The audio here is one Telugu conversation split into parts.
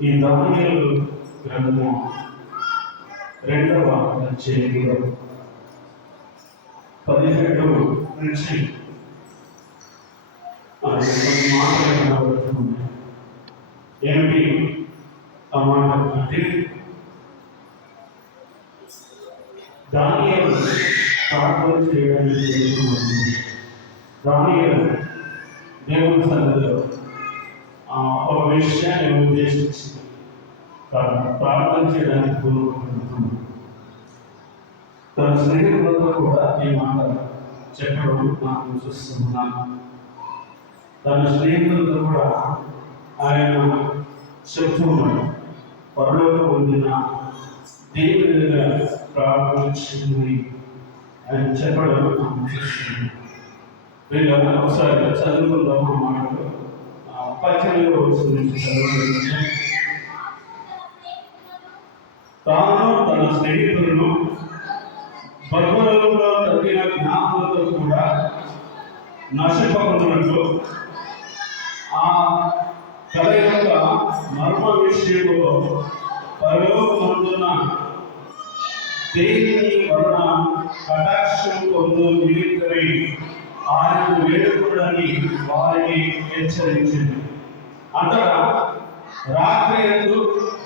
ఈ దానియేలు గ్రంథము 2వ అధ్యాయంలో 17 నుంచి మాట్లాడుతున్నాయి. ఏమిటి ఆ మాట అంటే, దానియేలు ప్రార్థన చేయడానికి వెళ్తున్నాడు. దానియేలు దేవుని సన్నిధిలో ఒక విషయాన్ని ఉద్దేశించి ప్రార్థన చేయడానికి కోరుకుంటున్నాను. తన స్నేహితులతో కూడా ఈ మాట చెప్పడం నాకు చూస్తున్నాను. తన స్నేహితులతో కూడా ఆయన చెప్తున్నాడు, పరలోకం పొందిన దేవుని దగ్గర ప్రార్థించింది ఆయన చెప్పడం నాకు చూస్తున్నాను. వీళ్ళు ఒకసారి చదువుకుందాం. ఆ మాటలు 18వ వచనం నుంచి చదువుకుంటాం. తాను తన స్నేహితులను బర్బరులో తగ్గిన జ్ఞాపకులతో కూడా నశింపకున్నట్లు ఆ కళ యొక్క మర్మ విషయంలో పరలోకమందున దేవుని వలన కటాక్షం పొందు నిమిత్తమై ఆయన వేడుకోవడాన్ని వారిని హెచ్చరించింది. అంతటా రాత్రి యందు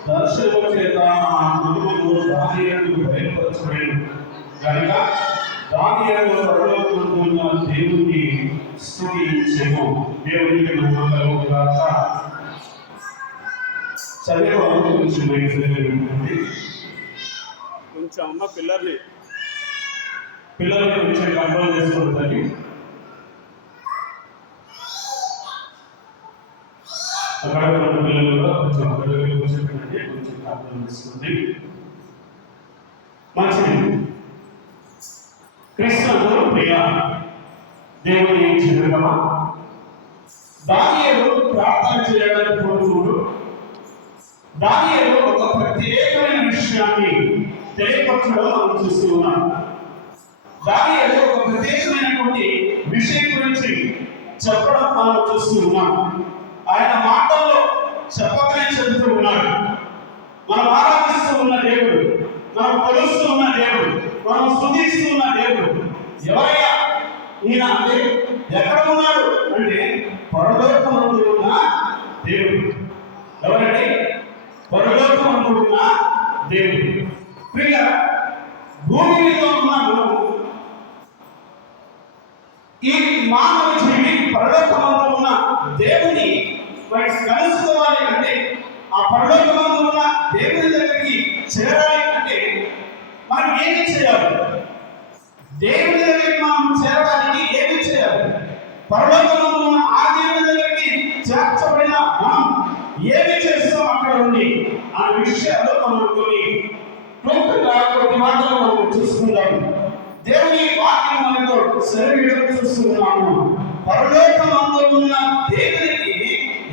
దర్శనము చేత ఆ కుటుంబము దానియేలుకు బయలుపరచబడింది కనుక దానియేలు పరలోకమందున్న దేవుని స్తుతించెను. దేవునికి మహిమ కలుగుగాక. చదివేవారు కొంచెం కొంచెం అమ్మ పిల్లల్ని కొంచెం కంట్రోల్ చేసుకుంటుంది. అక్కడ ఉన్న పిల్లలు కూడా కొంచెం కూర్చోబెట్టండి, కొంచెం కంట్రోల్ చేసుకోండి. మంచిది. క్రీస్తునందు ప్రియ దేవుని చిరునమా, దానియేలు ప్రార్థన చేయడానికి కోరుకున్నాడు. దానియేలు ఒక ప్రత్యేకమైన విషయాన్ని తెలియపరచడం మనం చూస్తూ ఉన్నాం. దానియేలు ఒక ప్రత్యేకమైనటువంటి విషయం గురించి చెప్పడం మనం చూస్తూ ఉన్నాం. ఆయన మాటల్లో చెప్పకనే చెబుతూ ఉన్నాడు. మనం ఆరాధిస్తూ ఉన్న దేవుడు, మనం కొలుస్తూ ఉన్న దేవుడు, మనం స్తుతిస్తూ ఉన్న దేవుడు ఎవరయ్యా ఈయన అంటే ఎక్కడ ఉన్నాడు అంటే పరలోకమందు ఉన్న దేవుడు. ఎవరంటే పరలోకమందు ఉన్న దేవుడు. ప్రియ భూమి మీద ఉన్న మనం ఈ మానవ జీవి పరలోకమందు ఉన్న దేవుని మరి కలుసుకోవాలి అంటే, ఆ పరలోకమందు ఉన్న దేవుని దగ్గరికి చేరాలి అంటే మనం ఏమి చేయాలి? దేవుని దగ్గరికి మనం చేరడానికి ఏమి చేయాలి? పరలోకమందు ఉన్న ఆ దేవుని దగ్గరికి చేర్చబడిన మనం ఏమి చేస్తాం అక్కడ ఉండి ఆ విషయాలు మనం కొద్ది మాటలు మనం చూసుకుందాము. దేవుని వాక్యం మనతో శరీరం చూస్తున్నాము. పరలోకమందు ఉన్న దేవునికి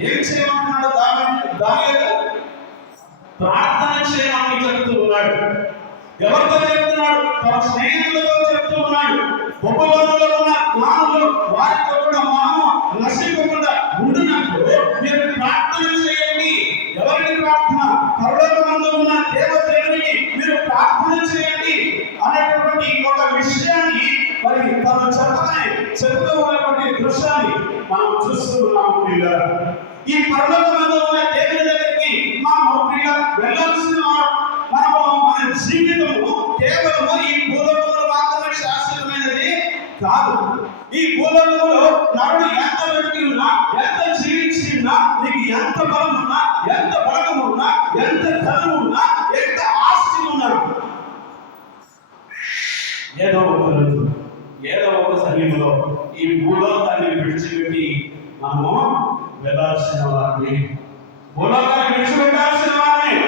ఏం చేయమంటున్నాడు? దానియేలు ప్రార్థన చేయమని చెప్తూ ఉన్నాడు. ఎవరితో చెప్తున్నాడు? తన స్నేహితులతో చెప్తూ ఉన్నాడు. ఉపలోకంలో ఉన్న జ్ఞానులు వారితో కూడా మనము నశించకుండా ఉండినప్పుడు మీరు ప్రార్థన చేయండి. ఎవరికి ప్రార్థన? పరలోకమందు ఉన్న దేవునికి మీరు ప్రార్థన చేయండి అనేటటువంటి ఒక విషయాన్ని మరి తను చెప్తూ ఉన్నటువంటి దృశ్యాన్ని మనం చూస్తూ ఉన్నాము. ఈ పరలోకమందు ఉన్న దేవుని దగ్గరికి మనము వెళ్ళాల్సిన మనము మన జీవితము కేవలము ఈ భూలోకంలో మాత్రమే శాశ్వతమైనది కాదు. ఈ భూలోకంలో నరుడు ఎంత బతికి ఉన్నా, ఎంత జీవించి ఉన్నా, నీకు ఎంత బలం ఉన్నా, ఎంత బలగం ఉన్నా, ఎంత ధనం ఉన్నా, ఎంత ఆస్తి ఉన్నా, ఏదో ఒక సమయంలో ఈ భూలోకాన్ని విడిచిపెట్టి మనము వెళ్ళాల్సిన వారిని, భూలోకాన్ని విడిచిపెట్టాల్సిన వారిని.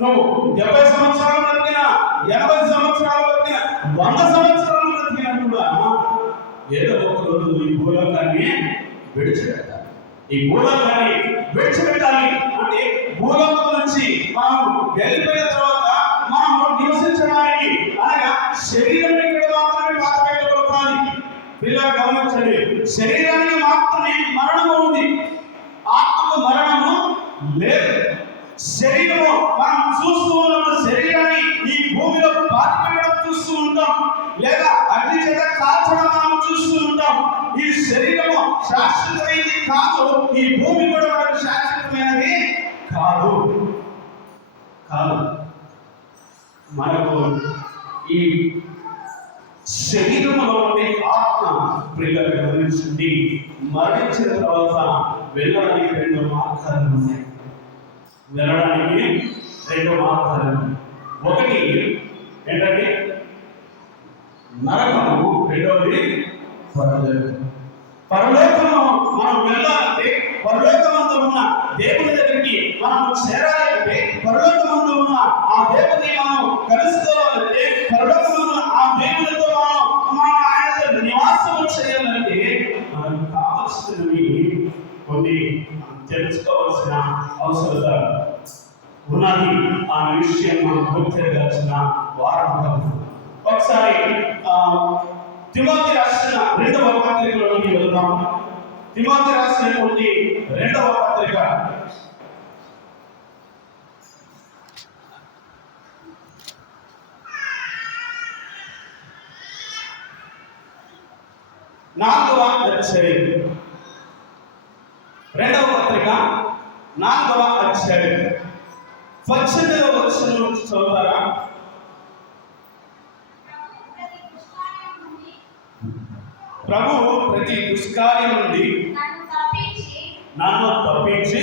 నువ్వు 70 సంవత్సరాలు బ్రతికినా, 80 సంవత్సరాలు బ్రతికినా, 100 సంవత్సరాలు బ్రతికినా కూడా ఏదో ఒక రోజు ఈ భూలోకాన్ని విడిచిపెట్టాలి. ఈ భూలోకాన్ని విడిచిపెట్టాలి అంటే భూలోకం నుంచి మనం వెళ్ళిపోయిన తర్వాత మనము నివసించడానికి అనగా శరీరం ఇక్కడ మాత్రమే పాత పెట్టబడుతుంది. పిల్లలు గమనించండి, శరీరానికి మాత్రమే మరణము ఉంది, ఆత్మకు మరణము లేదు. శరీరము మనం చూస్తూ ఉన్నప్పుడు శరీరాన్ని ఈ భూమిలో పాతి పెట్టడం చూస్తూ ఉంటాం, లేదా అగ్ని చేత కాల్చడం మనం చూస్తూ ఉంటాం. ఈ శరీరము శాశ్వతమైనది కాదు, ఈ భూమి కూడా మనకు శాశ్వతమైనది కాదు. మనకు ఈ శరీరంలో ఉండే ఆత్మ ప్రియులను గమనించండి, మరణించిన తర్వాత వెళ్ళడానికి రెండు మార్గాలు ఉన్నాయి. ఒకటి ఏంటంటే నరకము, రెండవది పరలోకం. పరలోకము మనం వెళ్ళాలంటే, పరలోకమందు ఉన్న దేవుని దగ్గరికి మనం చేరాలంటే, పరలోకమందు ఉన్న ఆ దేవుని మనం కలుసుకోవాలంటే, పరలోకమందు ఆ దేవునితో మనం ఆయనతో నివాసం చేయాలంటే మనకు కావాల్సినవి కొన్ని తెలుసుకోవాల్సిన అవసరత ఉన్నది. ఆ విషయం మనం గుర్తించాల్సిన వారం. ఒకసారి తిమోతి రాసిన 2వ పత్రికలోకి వెళ్దాం. తిమోతి రాసినటువంటి 2వ పత్రిక 4వ అధ్యాయం. 2వ పత్రిక 4వ అధ్యాయం 18వ వచనం నుంచి చదువుతారా? ప్రభువు ప్రతి దుష్కార్యం నుండి నన్ను తప్పించి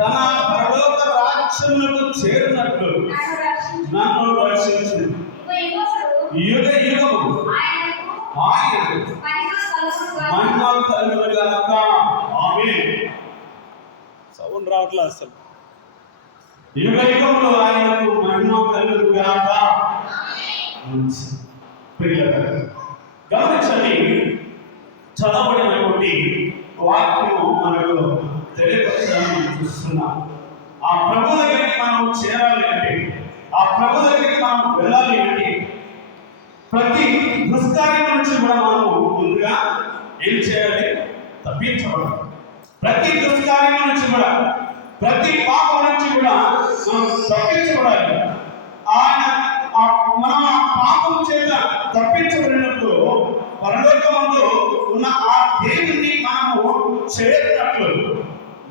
తన పరలోక రాజ్యములకు చేరినట్లు నన్ను రక్షించు. యుగ యుగము ఆయనకు మహిమ కలుగును గాక. ఆమేన్. సౌండ్ రావట్లేదు అసలు. యుగ యుగములో ఆయనకు మహిమ కలుగును గాక. ప్రియులారా, గమనించండి, చదవబడినటువంటి వాక్యము మనకు తెలియపరచాలని చూస్తున్నాం. ఆ ప్రభు దగ్గరికి మనం చేరాలి అంటే, ఆ ప్రభు దగ్గరికి మనం వెళ్ళాలి అంటే, ప్రతి దుష్కార్యం నుంచి కూడా మనము ముందుగా ఏం చేయాలి? తప్పించబడాలి. ప్రతి దుష్కార్యం నుంచి కూడా, ప్రతి పాపం నుంచి కూడా మనం తప్పించబడాలి. మనం ఆ పాపం చేత తప్పించబడినప్పుడు పరలోకమందు ఉన్న ఆ దేవుని మనము చేరినట్లు,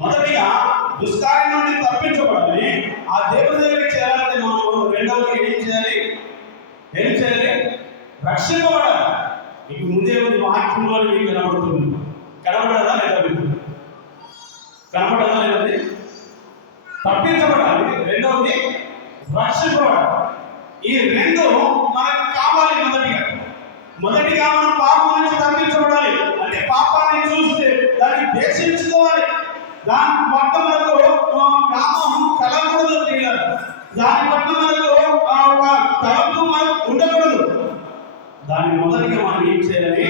మొదటిగా దుష్కార్యం నుండి తప్పించబడాలి. ఆ దేవుని దగ్గరికి చేరాలంటే మనము రెండవది ఏం చేయాలి? రక్షింపబడాలి. మీకు ముందే ఉంది వాక్యంలో మీకు కనబడుతుంది. కనబడదా లేదా? కనబడదా లేదండి? తప్పించబడాలి, రెండవది రక్షింపబడాలి. ఈ రెండు మనకు కావాలి. మొదటిగా మనం పాపం నుంచి తప్పించబడాలి అంటే, పాపాన్ని చూస్తే దాన్ని ద్వేషించుకోవాలి. దాని పట్ల మనకు కామం కలగకూడదు. దాని పట్ల మనకు ఒక తలంపు మనకు ఉండకూడదు. దాన్ని మొదటిగా మనం ఏం చేయాలి?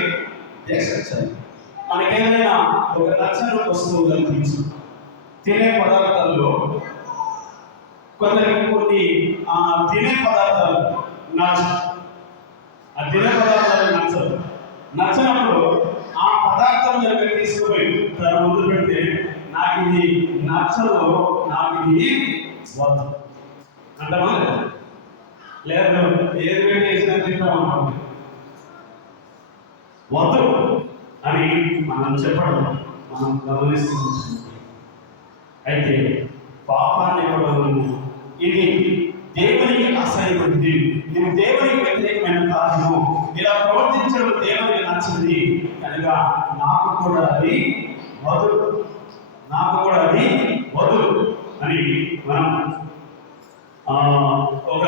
ద్వేషించాలి. మనకేదైనా ఒక నచ్చని వస్తువు కనిపించి, తినే పదార్థాల్లో కొందరికి కొన్ని తినే పదార్థాలు నచ్చినప్పుడు ఆ పదార్థం కనుక తీసుకుపోయి తన ముందు పెడితే, నాకు ఇది నచ్చదు, నాకు ఇది వద్దు అంటామా? లేదు, ఏది పెట్టి వేసినా తింటామన్నా, వద్దు అని మనం చెప్పడం మనం గమనిస్తున్నాం. అయితే పాపాన్ని ఇవ్వడం ఇది దేవునికి అసహ్యమైనది, ఇది దేవునికి వ్యతిరేకమైన కార్యము, ఇలా ప్రవర్తించడం దేవునికి నచ్చింది కనుక నాకు కూడా అది వదులు అని మనం ఒక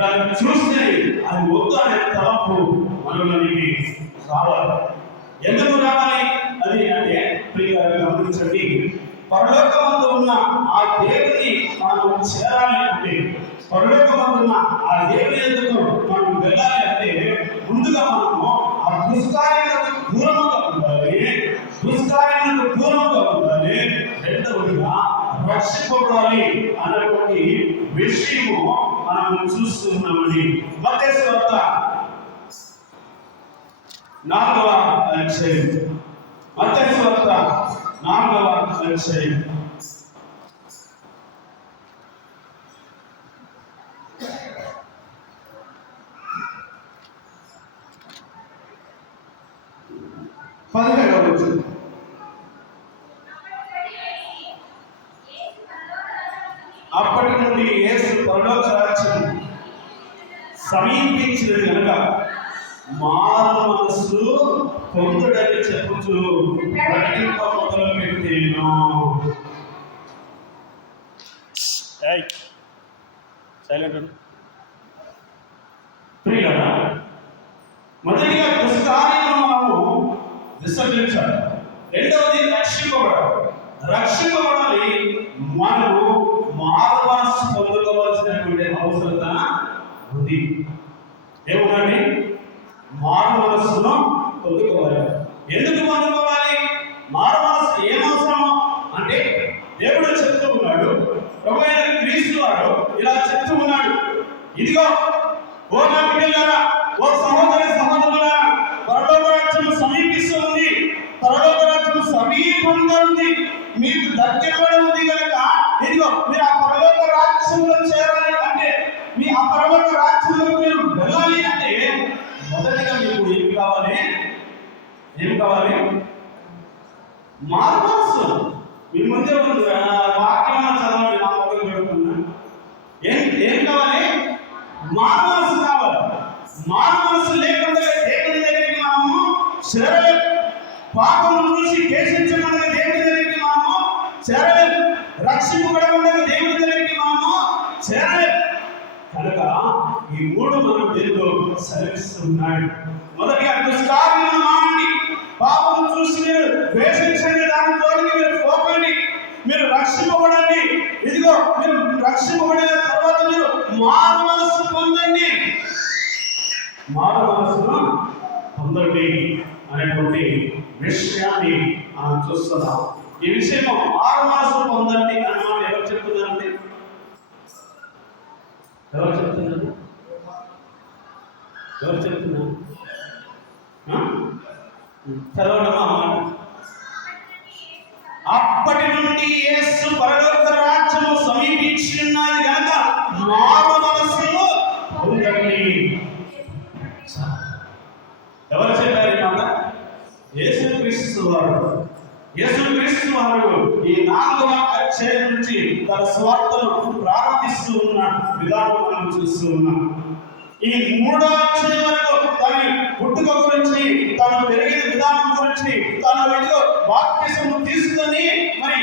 దాన్ని చూస్తే అది వద్దు అనే తలంపు మనలోనికి రావాలి. ఎందుకు రావాలి అది అంటే, ప్రియులారా గమనించండి, పరలోకమందు ఉన్న ఆ దేవుని మనం చేరాలి అంటే, పరలోకమందు ఉన్న ఆ దేవుని ఎందుకు మనం వెళ్ళాలి అంటే, ముందుగా మనము ఆ దుష్కార్యాలకు దూరముగా ఉండాలి. రెండవదిగా రక్షింపబడాలి అన్నటువంటి విషయము మనం చూస్తున్నామండి. మత్తయి సువార్త 4వ అధ్యాయం. మత్తయి సువార్త 4వ అధ్యాయం 17వ వచనం. అప్పటి నుండి యేసు పరలోక రాజ్యం సమీపించినది కనుక మారు మనస్సు పొందుడని చెప్పుచు ప్రకటింప మొదలు పెట్టేను. ప్రియులారా, మొదటిగా దుష్కార్యములను మనము విసర్జించాలి. రెండవది రక్షింపబడాలి. మనము మారు మనస్సు పొందుకోవాల్సినటువంటి అవసరత ఉంది. ఏమండి? మారు మనస్సును పొందుకోవాలి. ఎందుకు పొందుకోవాలి? మారు మనస్సు ఏమవసరమో అంటే దేవుడు చెప్తూ ఉన్నాడు, ప్రభువైన క్రీస్తు వారు ఇలా చెప్తూ ఉన్నాడు, ఇదిగో ఓ నా బిడ్డలారా, ఓ సహోదరి సహోదరులారా, పరలోక రాజ్యం సమీపిస్తూ ఉంది, పరలోక రాజ్యం సమీపంగా ఉంది, మీకు దగ్గరలో ఉంది కనుక ఇదిగో మీరు ఆ పరలోక రాజ్యంలో చేరాలి అంటే, మీ ఆ పరలోక రాజ్యంలో మీరు వెళ్ళాలి అంటే మొదటిగా మీకు ఏమి కావాలి? మారు మనస్సు. మీ ముందే ఉంది, వాక్యం చదవాలి, నా మొదలు పెడుతున్నా. ఏం కావాలి? మారు మనస్సు కావాలి. మారు మనస్సు లేకుండా దేవుని దగ్గరికి మనము చేరలేము. పాపం చూసి దేశించకుండా దేవుని దగ్గరికి మనము చేరలేము. రక్షింపబడకుండా దేవుని దగ్గరికి మనము చేరలేము. కనుక ఈ మూడు మనం దేవుడు సెలవిస్తున్నాడు. మొదటిగా దుష్కార్యములను మానండి, పాపం చూసి మీరు ద్వేషించండి, దాని జోలికి మీరు పోకండి, మీరు రక్షింపబడండి. ఇదిగో మీరు రక్షింపబడిన తర్వాత మీరు మారు మనస్సు పొందండి, మారు మనస్సును పొందండి అనేటువంటి విషయాన్ని మనం చూస్తున్నాం. ఈ విషయం మారు మనస్సు పొందండి అని మనం ఎవరు చెప్తున్నారండి? ఎవరు చెప్తున్నారు? చదవడమా? అప్పటి నుండి యేసు పరలోక రాజ్యము సమీపించి ఉన్నది కనుక మారు మనస్సు పొందండి. ఎవరు చెప్పారు ఈ మాట? యేసుక్రీస్తు వారు ఈ 4వ అధ్యాయం నుంచి తన స్వార్థను ప్రారంభిస్తూ ఉన్న విధానం మనం చూస్తూ ఉన్నాం. ఈ 3వ అధ్యాయం వరకు తన పుట్టుక గురించి, తను పెరిగిన విధానం గురించి, తన వీటిలో బాప్తిసము తీసుకొని మరి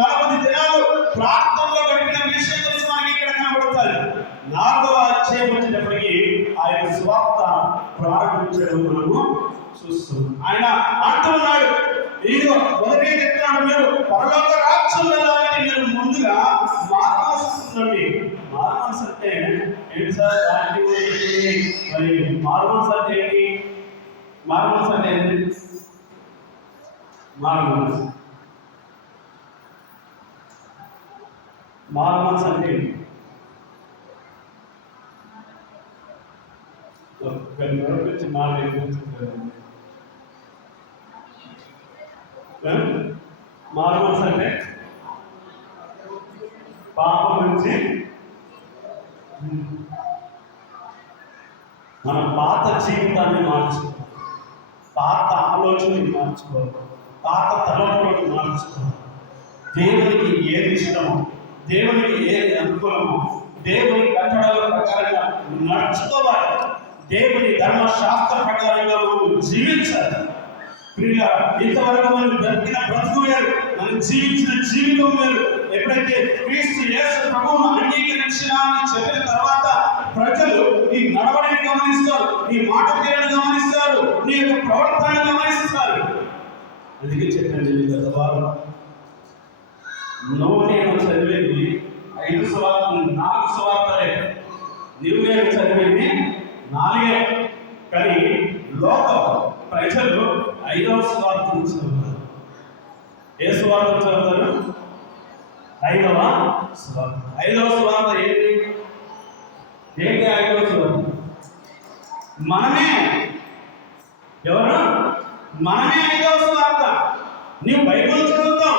40 దినాలు ప్రార్థనలో గడిపిన విషయం గురించి మనకి ఇక్కడ కనబడతారు. 4వ అధ్యాయం వచ్చేటప్పటికి ఆయన స్వార్థ ప్రారంభించడం మనము చూస్తున్నాం. ఆయన అంటున్నాడు, ఇదిగో మొదటి చెప్తున్నాడు, మీరు పరలోక రాజ్యం వెళ్ళాలంటే మీరు ముందుగా మారు మనస్సు ఉండండి. మారు మనస్సు అంటే ఏంటి సార్? మరి మారు మనస్సు అంటే ఏంటి? మారు మనస్సు అంటే ఏంటి? మారు మనస్సు అంటే ఏంటి? మారు మనస్సు అంటే పాపం నుంచి మన పాత జీవితాన్ని మార్చుకోవాలి, పాత ఆలోచనని మార్చుకోవాలి, పాత తలంపులను మార్చుకోవాలి. దేవునికి ఏది ఇష్టమో, దేవునికి ఏది అనుకూలమో, దేవుని కట్టడల ప్రకారంగా నడుచుకోవాలి, దేవుని ధర్మశాస్త్ర ప్రకారంగా మనం జీవించాలి. ప్రియుల, ఇంతవరకు మనం బ్రతికిన బ్రతుకు వేరు, మనం జీవించిన జీవితం వేరు. ఎప్పుడైతే క్రీస్తు యేసు ప్రభువును అంగీకరించినా అని చెప్పిన తర్వాత ప్రజలు నీ నడవడిని గమనిస్తారు, నీ మాట తీరును గమనిస్తారు, నీ యొక్క ప్రవర్తనను గమనిస్తారు. అందుకే చెప్పండి, గత వారం నువ్వు నేను చదివేది 5 సువార్తలు, 4 సువార్తలే. నువ్వు నేను చదివేది 4. కానీ లోక ప్రజలు 5వ సువార్తను చదువుతారు. ఏ సువార్తను చదువుతారు? 5వ సువార్త. 5వ సువార్త ఏంటి? 5వ సువార్త మనమే. ఎవరు? మనమే 5వ సువార్త. నీవు బైబిల్ చదువుతాం,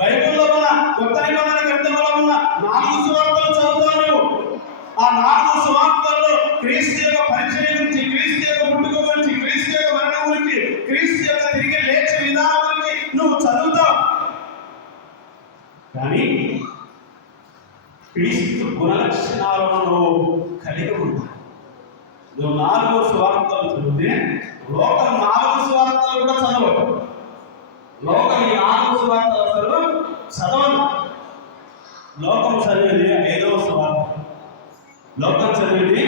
బైబిల్లో ఉన్న కొత్త నిబంధన గ్రంథంలో ఉన్న 4 సువార్తలు చదువుతావు నువ్వు. ఆ 4 సువార్తల్లో క్రీస్తు యొక్క పరిచయం గురించి, క్రీస్తు యొక్క పుట్టుక గురించి, క్రీస్తు యొక్క మరణం గురించి, క్రీస్తు యొక్క కానీ క్రీస్తు గుణలక్షణాలను కలిగి ఉంటాయి. నువ్వు 4 సువార్తలు చదివితే లోకం 4 సువార్తలు కూడా చదవదు. లోకం ఈ 4 సువార్తలు అసలు చదవదు. లోకం చదివేది 5వ సువార్త. లోకం చదివేది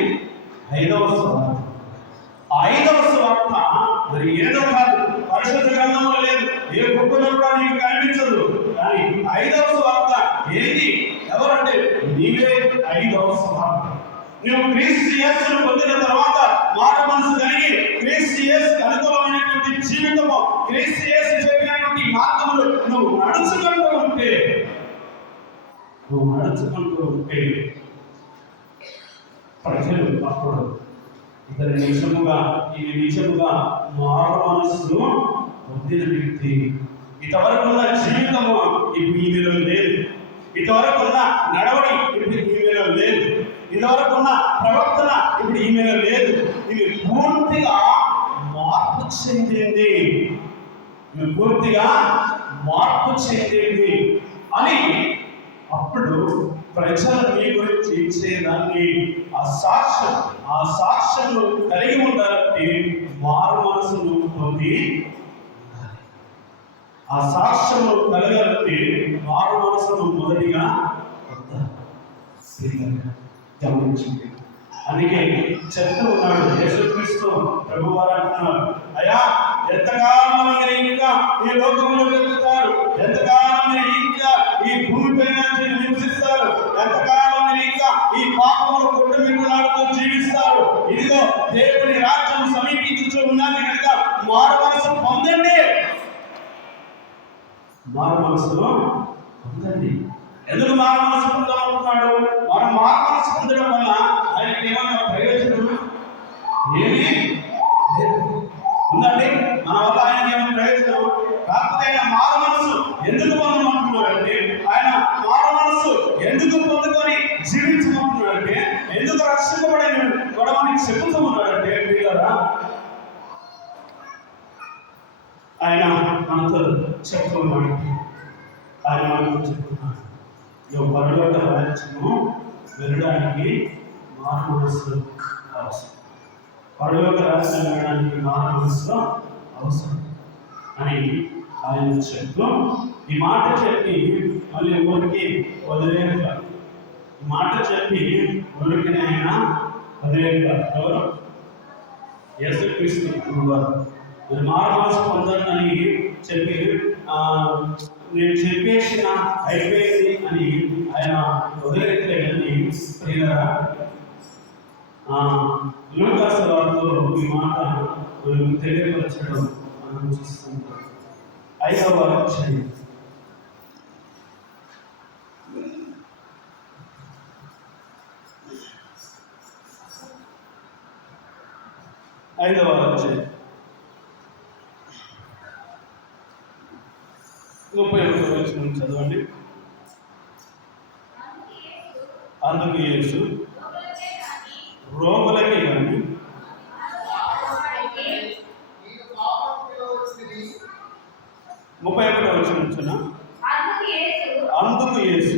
5వ సువార్త. 5వ సువార్త మరి ఏదో కాదు, పరిశుద్ధ గ్రంథంలో లేదు, ఏ బుక్కులో కూడా నీకు కనిపించదు. కానీ 5వ సువార్త ఏంటి? ఎవరంటే నీవే 5వ సువార్త. నువ్వు క్రీస్తు యేసును పొందిన తర్వాత మారు మనసు కలిగి క్రీస్తు యేసు అనుకూలమైనటువంటి జీవితము, క్రీస్తు యేసు చెప్పినటువంటి మార్గములు నువ్వు నడుచుకుంటూ ఉంటే ప్రజలు అప్పుడు ఇతని నిజముగా మారు మనస్సును పొందిన వ్యక్తి. ఇంతవరకు ఉన్న జీవితము ఇప్పుడు ఈమెలో లేదు. ఇంతవరకు ఉన్న నడవడి ఇప్పుడు ఈమెలో లేదు. ఇంతవరకు ఉన్న ప్రవర్తన ఇప్పుడు ఈమెలో లేదు. ఇవి పూర్తిగా మార్పు చెందింది. అని అప్పుడు ప్రజలు మీ గురించి ఇచ్చేదాన్ని ఆ సాక్ష్యం కలిగి ఉండాలంటే మారు మనసును పొంది ఆ సాక్ష్యము కలగాలంటే మారు మనసును మొదటిగా గమనించింది. అందుకే చెప్తూ ఉన్నాడు యేసుక్రీస్తు ప్రభువారు అంటున్నారు, అయ్యా ఎంతకాలం మీరు ఇంకా ఈ లోకంలో వెతుకుతారు, ఎంతకాలం మీరు ఇంకా ఈ భూమిపైన నివసిస్తారు, ఎంతకాలం మీరు ఇంకా ఈ పాపములు కొట్టుమిట్టులాడుతూ జీవిస్తారు. ఇదిగో దేవుని రాజ్యం సమీపించుతూ ఉన్నది కనుక మారు మనసు పొందండి. మారు మనసులో పొందండి. ఎందుకు మారు మనసు పొందాలనుకున్నాడు? మనం మారు మనసు పొందడం వల్ల ఆయనకి ఏమన్నా ప్రయోజనం ఏమీ ఉందండి? మన వల్ల ఆయన ఏమైనా ప్రయోజనం? కాకపోతే ఆయన మారు మనసు ఎందుకు పొందమంటున్నాడంటే, ఆయన మారు మనసు ఎందుకు పొందుకొని జీవించమంటున్నాడంటే, ఎందుకు రక్షించబడిన గొడవని చెబుతున్నాడంటే, ప్రియులారా ఆయన మనతో చెప్తున్నాడు. ఆయన మనతో చెప్తున్నాడు, పరలోక రాజ్యము వెళ్ళడానికి మారు మనసు అవసరం. పరలోక రాజ్యం వెళ్ళడానికి మారు మనసు అవసరం అని ఆయన చెప్తూ ఈ మాట చెప్పి మళ్ళీ ఊరికి వదిలేక, ఈ మాట చెప్పి ఊరికి ఆయన వదిలేక ఎవరు? యేసుక్రీస్తు వారు మీరు మారు మనసు పొందాలని చెప్పి నేను చెప్పేసిన అయిపోయింది అని ఆయన వదిలేట్లేదని ప్రియులారా, లూకాసు వార్తలో ఈ మాట తెలియపరచడం మనం చూస్తుంటాం. 5వ అధ్యాయం 31వ వచనం చదవండి. అందుకు యేసు రోగులకే కానీ 31వ వచనం అందుకు యేసు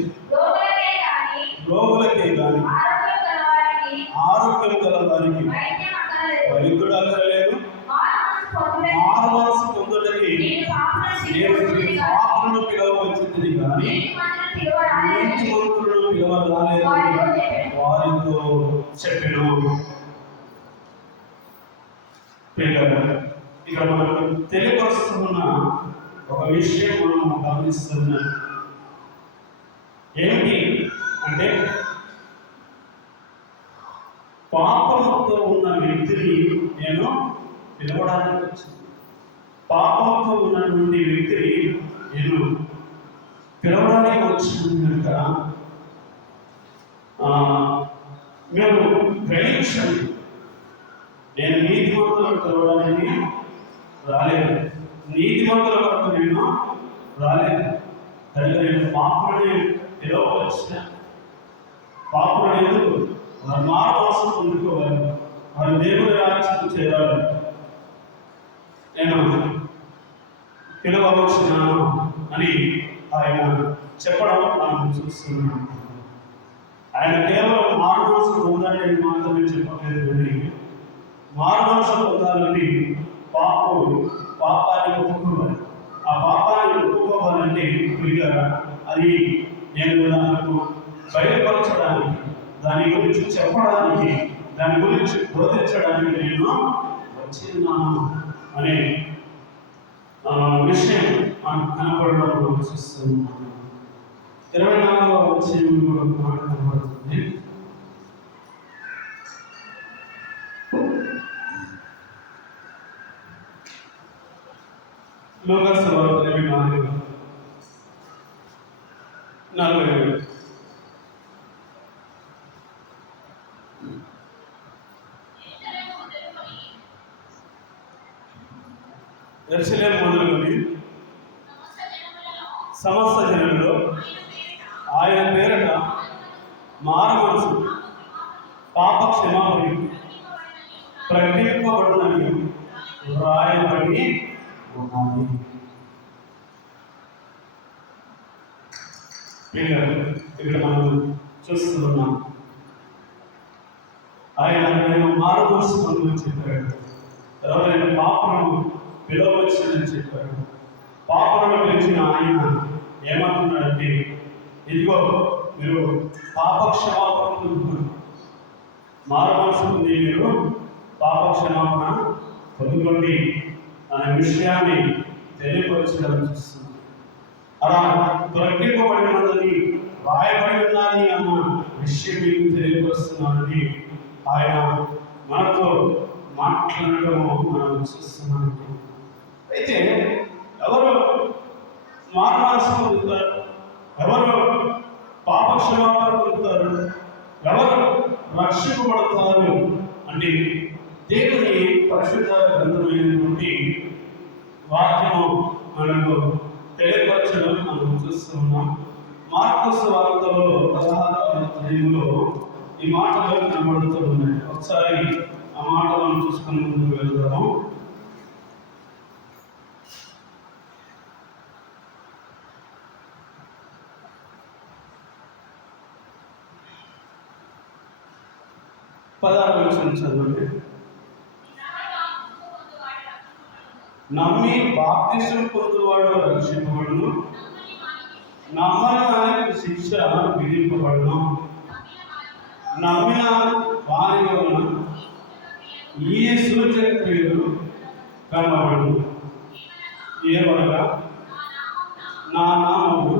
రోగులకే కానీ ఆరోగ్యం గల వారికి వైద్యుడు అక్కరలేదు, మారు మనసు పొందుటకి పాపులను పిలవవచ్చింది కానీ నీతిమంతులను పిలవరాలేదు వారితో చెప్పెను. ఇక్కడ మనకు తెలియపరుస్తున్న ఒక విషయం మనం గమనిస్తున్నాం. ఏమిటి అంటే, పాపంతో ఉన్న వ్యక్తిని నేను పిలవడానికి వచ్చింది. పాపంతో ఉన్నటువంటి వ్యక్తిని నేను పిలవడానికి వచ్చింది కనుక మేము గ్రహించండి. నేను నీతిమంతులను పిలవడానికి రాలేదు, నీతిమంతుల వరకు నేను రాలేదు కనుక నేను పాపులని పిలవవచ్చిన. పాపులు ఎందుకు? వారు మారు మనసు పొందుకోవాలి, వారు దేవుని రాజ్యం చేరాలి. నేను పిలవవచ్చున్నాను అని ఆయన చెప్పడం మనం చూస్తున్నాం. ఆయన కేవలం మారుమనసు పొందాలని మాత్రమే చెప్పలేదు, కానీ మారుమనసు పొందాలని పాపాన్ని ఒప్పుకోవాలి. ఆ పాపాన్ని ఒప్పుకోవాలంటే అది నేను నాకు బయలుపరచడానికి, దాని గురించి చెప్పడానికి, దాని గురించి బోధించడానికి నేను వచ్చిన్నాను అనే విషయం మనకు కనపడడం చూస్తున్నాను. 24వ వచనంలో మాట కనబడుతుంది. లూకాసు సువార్త 24:40. యెరూషలేము మొదలుకొని సమస్త జనులలో ఆయన పేరట మారుమనసు పాప క్షమాపణ ప్రకటింపబడునని వ్రాయబడి ఉన్నది. ఇక్కడ మనం చూస్తున్నాం, ఆయన మారుమనసు పొందని చెప్పాడు. ఎవరైనా పాపను పిలవచ్చునని చెప్పాడు. పాపను పిలిచిన ఆయన ఏమంటున్నాడంటే, ఇదిగో మీరు పాప క్షమాపణ పొందుకున్నారు, మారుమనసు పొంది మీరు పాప క్షమాపణ పొందుకోండి అనే విషయాన్ని తెలియపరచడం చూస్తుంది. అలా ప్రకటింపబడినది, రాయబడి ఉన్నది అన్న విషయం మీకు తెలియపరుస్తున్నానని ఆయన మనతో మాట్లాడటము మనం చూస్తున్నాము. అయితే ఎవరు మారుమనసు పొందుతారు, ఎవరు పాప క్షమాపణ పొందుతారు, ఎవరు రక్షింపబడతారు అంటే దేవుని పరిశుద్ధ గ్రంథమైనటువంటి వాక్యము మనకు తెలియపరచడం మనం చూస్తున్నాం. మార్కు సువార్తలో 16వ అధ్యాయంలో ఈ మాటలు కనబడుతూ ఉన్నాయి. ఒకసారి ఆ మాటలను చూసుకుని ముందుకు వెళ్దాము. చదవండి. నమ్మి బాప్తిసం పొందువాడు రక్షింపబడును, నమ్మని వారికి శిక్ష విధింపబడును. నమ్మిన వారి వలన ఈ సూచక క్రియలు కనబడును. ఏమనగా నా నామము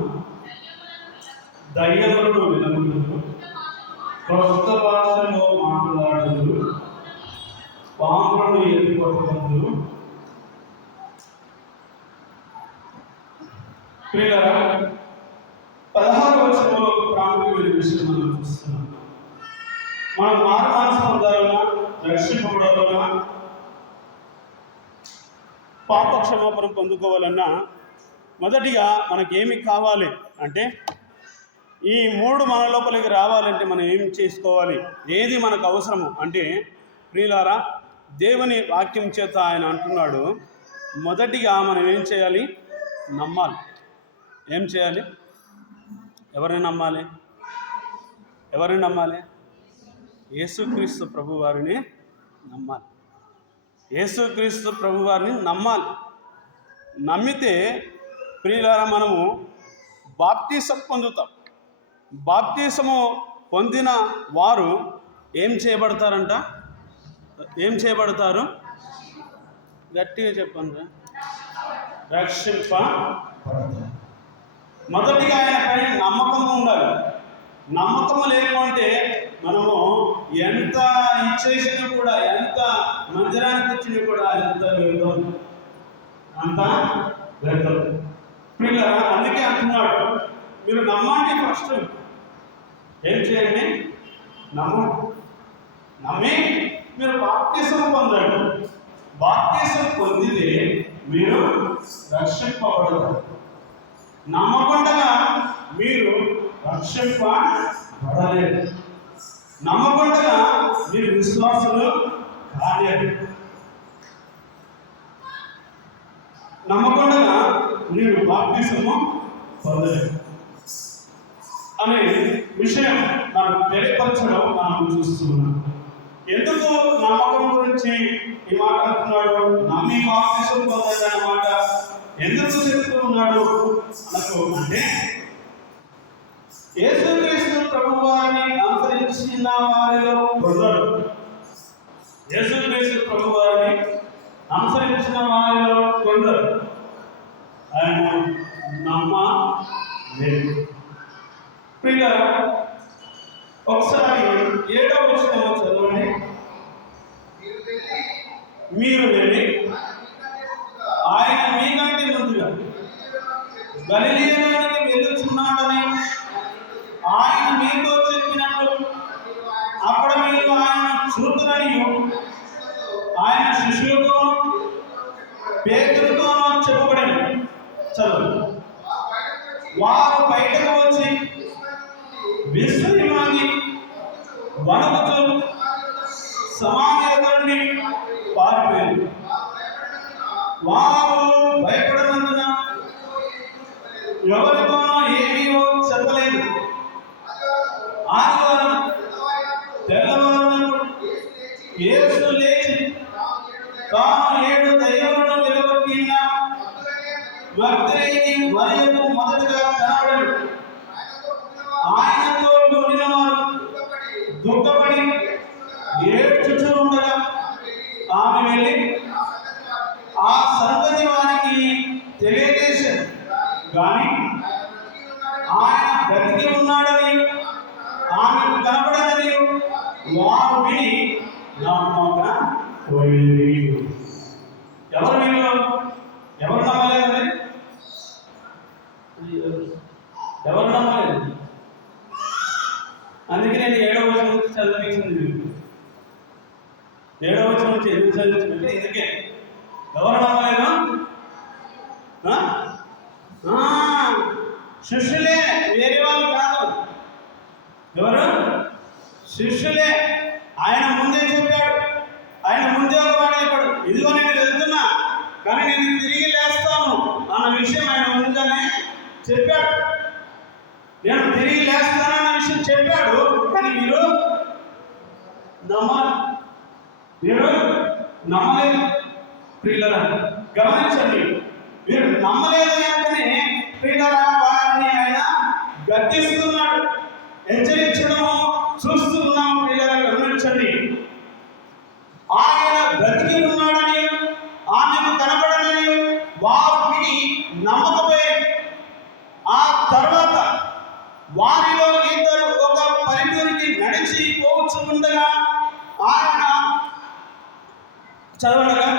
దయ్యములను వినములు, క్రొత్త భాషలో మాట్లాడుదురు, పాములను ఎత్తిపట్టుకుందురు. ప్రియులారా, 16వ వచనంలో ఒక ప్రాముఖ్యమైన విషయం మనం చూస్తున్నాం. మనం మారుమనసు పొందాలన్నా, రక్షింపబడాలన్నా, పాప క్షమాపణ పొందుకోవాలన్నా మొదటిగా మనకేమి కావాలి అంటే, ఈ 3 మన లోపలికి రావాలంటే మనం ఏం చేసుకోవాలి, ఏది మనకు అవసరము అంటే, ప్రియులారా, దేవుని వాక్యం చేత ఆయన అంటున్నాడు, మొదటిగా మనం ఏం చేయాలి? నమ్మాలి. ఏం చేయాలి? ఎవరిని నమ్మాలి? ఎవరిని నమ్మాలి? యేసుక్రీస్తు ప్రభు వారిని నమ్మాలి. యేసుక్రీస్తు ప్రభు వారిని నమ్మాలి. నమ్మితే ప్రియులారా మనము బాప్తిసం పొందుతాం. బాప్తిసము పొందిన వారు ఏం చేయబడతారంట? ఏం చేయబడతారు? గట్టిగా చెప్పండి. రక్షింపబడతారు. మొదటిగా ఆయన పైన నమ్మకం ఉండాలి. నమ్మకం లేకుంటే మనము ఎంత ఇచ్చేసినా కూడా, ఎంత మందిరానికి వచ్చినా కూడా ఎంత వ్యర్థం, అంత వ్యర్థం. పిల్లలు అందుకే అంటున్నాడు, మీరు నమ్మండి. ఫస్ట్ ఏం చేయండి? నమ్మి మీరు బాప్తిసం పొందండి. బాప్తిసం పొందితే మీరు రక్షింపబడతారు. నమ్మకుండా మీరు రక్షింపబడలేదు. నమ్మకుండా మీరు విశ్వాసులు కాలేదు. నమ్మకుండా మీరు బాప్తిసము పొందలేదు. మనకు తెలియపరచడం మనం చూస్తున్నాం. ఎందుకు నమ్మకం గురించి ఈ మాట అంటున్నాడు? నమ్మి బాప్తిసం పొందండి అన్నమాట ఎందుకు చెప్తూ ఉన్నాడు మనకు అంటే, యేసుక్రీస్తు ప్రభువారిని అనుసరించిన వారిలో కొందరు, యేసుక్రీస్తు ప్రభువారిని అనుసరించిన వారిలో కొందరు ఆయన నమ్మలేదు. ప్రియులారా, ఒకసారి 7వ వచనం చదవండి. మీరు వెళ్ళి ఆయన మీకంటే ముందుగా గలిలయలోనికి వెళ్ళుచున్నాడని ఆయన మీతో చెప్పినట్లు అక్కడ మీరు ఆయన చూతులని ఆయన శిష్యులతో పేతురుతో చెప్పబడింది. చదువు. వారు బయటకు వచ్చి విస్మయమాగి వణుకుతూ సమాధి నుండి పారిపోయారు. వారు భయపడినందున ఎవరితోనో ఏమీయో చెప్పలేదు. ఆదివారం తెల్లవారున యేసు లేచి తాను 7 దయ్యాలను వెలువట్టిన భక్తుని మరియకు మొదటగా కనబడాడు. ఆయనతో ఉండిన వారు దుఃఖపడి ఏడ్చుచూ ఉండగా ఆమె వెళ్ళి ఆ సంగతి వారికి తెలియజేశారు. కానీ ఆయన బ్రతికి ఉన్నాడని ఆమెకు కనబడదని వారు విని నమ్మకపోయింది. ఎవరు వీళ్ళు? ఎవరు నమ్మలేదండి? ఎవరు నమ్మలేదు? అందుకే నేను 7వ వచనం నుంచి చదివించింది. 7వ వచనం నుంచి ఎందుకు చదివించిందంటే ఇందుకే. ఎవరు నమ్మలేదు? శిష్యులే, వేరే వాళ్ళు కాదు. ఎవరు? శిష్యులే. ఆయన ముందే చెప్పాడు. ఆయన ముందే ఒక మాట చెప్పాడు, ఇదిగో నేను వెళ్తున్నా కానీ నేను తిరిగి లేస్తాను అన్న విషయం ఆయన ముందుగానే చెప్పాడు. నేను తిరిగి లేస్తానన్న విషయం చెప్పాడు. కానీ మీరు నమ్మలేదు. ప్రియులారా, గమనించండి. మీరు నమ్మలేదు అంటే ప్రియులారా, వారిని ఆయన గద్దిస్తున్నాడు, హెచ్చరించడము చూస్తున్నాము. ప్రియులారా, గమనించండి. ఆయన బ్రతికి ఉన్నాడని ఆమెకు కనబడనని వారు విని నమ్మకపోయారు. ఆ తర్వాత వారిలో ఇద్దరు ఒక పల్లెటూరికి నడిచి పోవచ్చుండగా ఆయన చదవడగా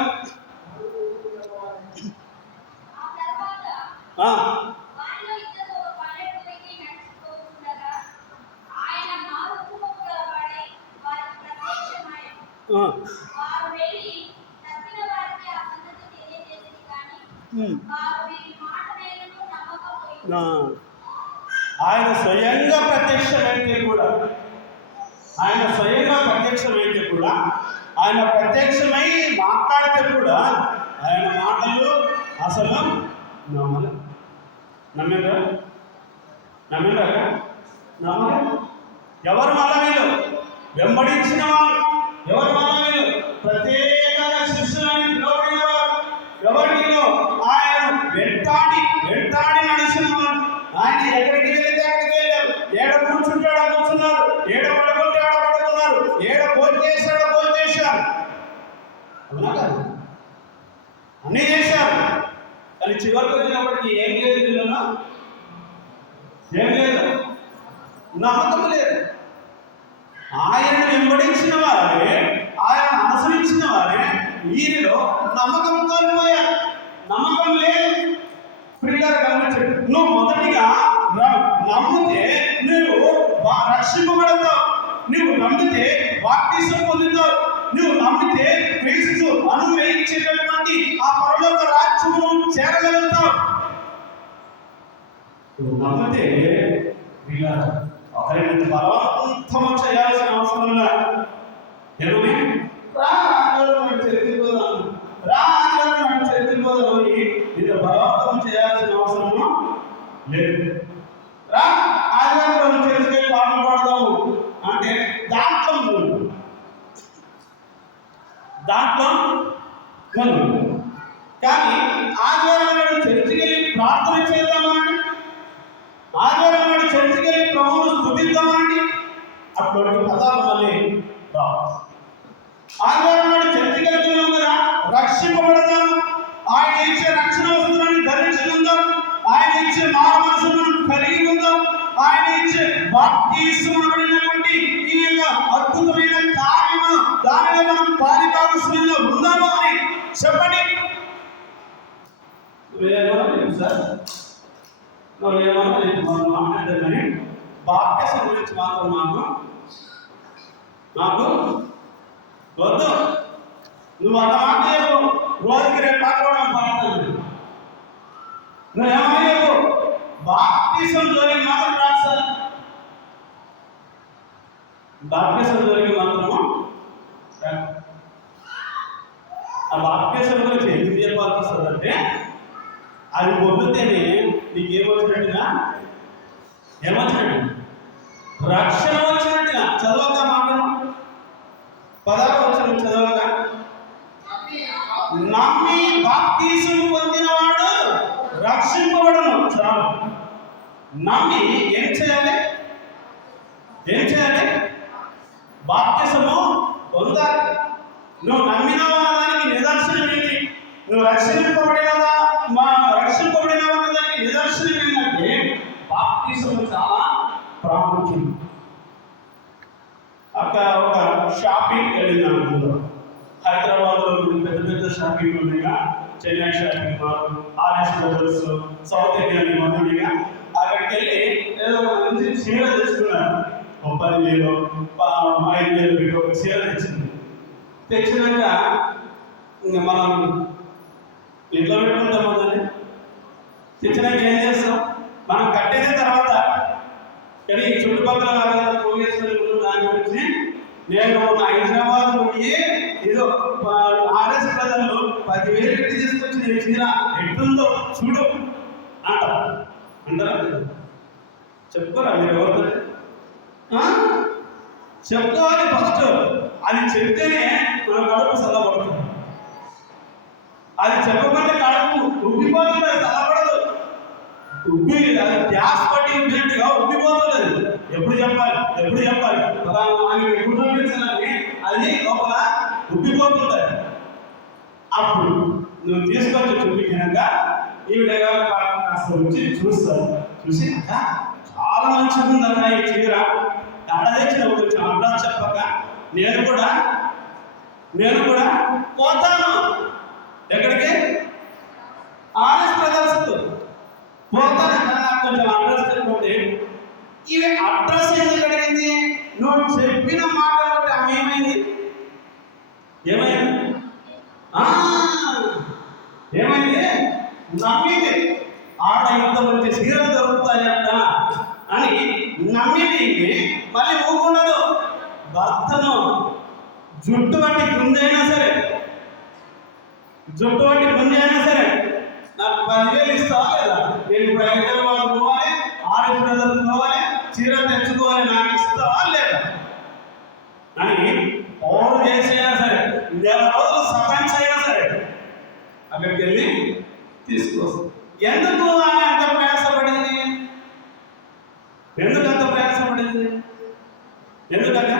ఆయన స్వయంగా ప్రత్యక్షమైతే కూడా ఆయన ప్రత్యక్షమై మాట్లాడితే కూడా ఆయన మాటలు అసలు నమ్మరా? ఎవరు మళ్ళా వీళ్ళు? వెంబడించిన వాళ్ళు. ఎవరు మళ్ళా వీళ్ళు? ప్రత్యేకంగా శిష్యులని పిలువబడిన వారు. ఎవరిలో? ఆయన వెంటాడి నడిచిన వారు. ఆయన ఎక్కడికి వెళితే అక్కడికి వెళ్ళారు. ఏడ కూర్చుంటాడో కూర్చున్నారు, ఏడ పడుకుంటే ఆడ పడుకున్నారు, ఏడ భోజనం చేశాడో భోజనం చేశారు. అవునా కాదు? అన్నీ చేశారు. కానీ చివరికి వచ్చినప్పటికీ ఏం లేదు, వీళ్ళలో ఏం లేదు, నమ్మకం లేదు. ఆయనను వెంబడించిన వారే, ఆయన అనుసరించిన వారే వీరిలో నమ్మకం కోల్పోయారు. నమ్మకం లేదు. ప్రియులారా, గమనించండి. నువ్వు మొదటిగా నమ్మితే నువ్వు రక్షింపబడతావు. నువ్వు నమ్మితే బాప్తిసం పొందుతావు. నువ్వు నమ్మితే క్రీస్తు అనుగ్రహించేటటువంటి ఆ పరలోక రాజ్యమును చేరగలుగుతావు. నువ్వు నమ్మితే ఒకరిని బలవంతం చేయాల్సిన అవసరం లేదు. ఏమని చరిత్రపోదామని ఇది బలవంతం చేయాల్సిన అవసరము లేదు. ఆదివారం చర్చికి పాటలు పాడదాము, కానీ ఆదివారం నాడు చర్చికి వెళ్ళి ప్రార్థన చేద్దామా అండి? ఆదివారం నాడు చర్చికి వెళ్ళి ప్రభువును స్తుతిద్దామా అండి? అటువంటి పదాలు మళ్ళీ రావు. ఆదివారం నాడు చర్చికి వెళ్తున్నాం కదా, రక్షింపబడదాం, ఆయన ఇచ్చే రక్షణ వస్త్రాన్ని ధరించుకుందాం, ఆయన ఇచ్చే మారు మనసును కలిగి ఉందాం, ఆయన ఇచ్చే బాప్తిస్మమైనటువంటి ఈ యొక్క అద్భుతమైన కార్యము దానిలో మనం పాలిభాగస్వాములుగా ఉందాము అని చెప్పండి. సార్ మనం మాట్లాడతాం కానీ బాప్తిసం గురించి మాత్రం నాకు వద్దు. నువ్వు అన్న మాట చెప్పు, రోజుకి రేపు పాల్గొనడం పాడుతుంది. నువ్వేమని చెప్పు, బాప్తిసం జోలికి మాత్రం రాదు సార్. బాప్తిసం జోలికి మాత్రము ఆ బాప్తిసం గురించి ఎందుకు చెప్పాల్సి వస్తుందంటే, అది పొందితేనే నీకేమొచ్చినట్టుగా, ఏమొచ్చినట్టు రక్షణ వచ్చినట్టుగా. చదవక మాటను 16వ వచనం చదవక, నమ్మి బాప్తిసం పొందినవాడు రక్షింపబడును. చాలు. నమ్మి ఏం చేయాలి? బాప్తిసము పొందాలి. నువ్వు నమ్మినావా దానికి నిదర్శనం ఏంటి? నువ్వు రక్షింపబడినవా దానికి నిదర్శనం ఏంటంటే బాప్తిసము చాలా ప్రాముఖ్యం. అక్కడ ఒక షాపింగ్ వెళ్ళినాను. హైదరాబాద్లో పెద్ద షాపింగ్ ఉన్నాయిగా, Chennai shopping mall, RS brothers, south Indian మొదటిగా అక్కడికి వెళ్ళి ఏదో మంచి చీర తెచ్చుకున్నాను. 10,000 5,000 పెట్టి ఒక చీర తెచ్చినాక ఇంకా మనం ఇంట్లో పెట్టుకుంటాం కదండి. తెచ్చినాక ఏం చేస్తాం? మనం కట్టేసిన తర్వాత కానీ చుట్టుపక్కల పోగేసుకుని దాని గురించి నేను హైదరాబాద్ పోయి ఏదో ఆర్ఎస్ బ్రదర్లు 10,000 పెట్టి తీసుకొచ్చి నేను చీర ఎట్టుందో చూడు అంటారా? చెప్పుకోరా మీరు ఎవరు? చెప్పుకోవాలి ఫస్ట్. అది చెప్తేనే మన కడుపు చల్లబడుతుంది. అది చెప్పకుండా కడుపు ఉబ్బిపోతుంది, చల్లబడదు. అది గ్యాస్ పట్టి ఉబ్బినట్టుగా ఉబ్బిపోతుంది. ఎప్పుడు చెప్పాలి అది లోపల ఉబ్బిపోతుంది. అప్పుడు నువ్వు తీసుకొచ్చి చూపించాక ఈవిడ కాస్త వచ్చి చూస్తాను. చూసి చాలా మంచిగా ఉందన్న ఈ చీర, ఆడ తెచ్చిన కొంచెం అడ్రస్ చెప్పక నేను కూడా పోతాను. ఎక్కడికి? ఆర్ఎస్ బ్రదర్స్ పోతాను. నాకు కొంచెం అడ్రస్ చెప్పండి. ఇవి అడ్రస్ ఎందుకు అడిగింది? నువ్వు చెప్పిన మాట బట్టి ఆమె ఏమైంది? నమ్మింది. ఆడ ఇంత మంచి చీరలు దొరుకుతాయంట అని నమ్మింది. మళ్ళీ ఊరుకున్నదు. భర్తను జుట్టు వంటి గుంజైనా సరే నాకు 10,000 ఇస్తావా లేదా? నేను ఇప్పుడు హైదరాబాద్ పోవాలి, ఆర్ఎస్ బ్రదర్స్ పోవాలి, చీర తెచ్చుకోవాలి, నాకు ఇస్తావా లేదా అని పౌరు చేసైనా సరే, 2 రోజులు సఫెన్స్ అయినా సరే అక్కడికి వెళ్ళి తీసుకొస్తాం. ఎందుకు ఆమె అంత ప్రయాసపడింది? ఎందుకంత ప్రయాసపడింది? ఎందుకన్నా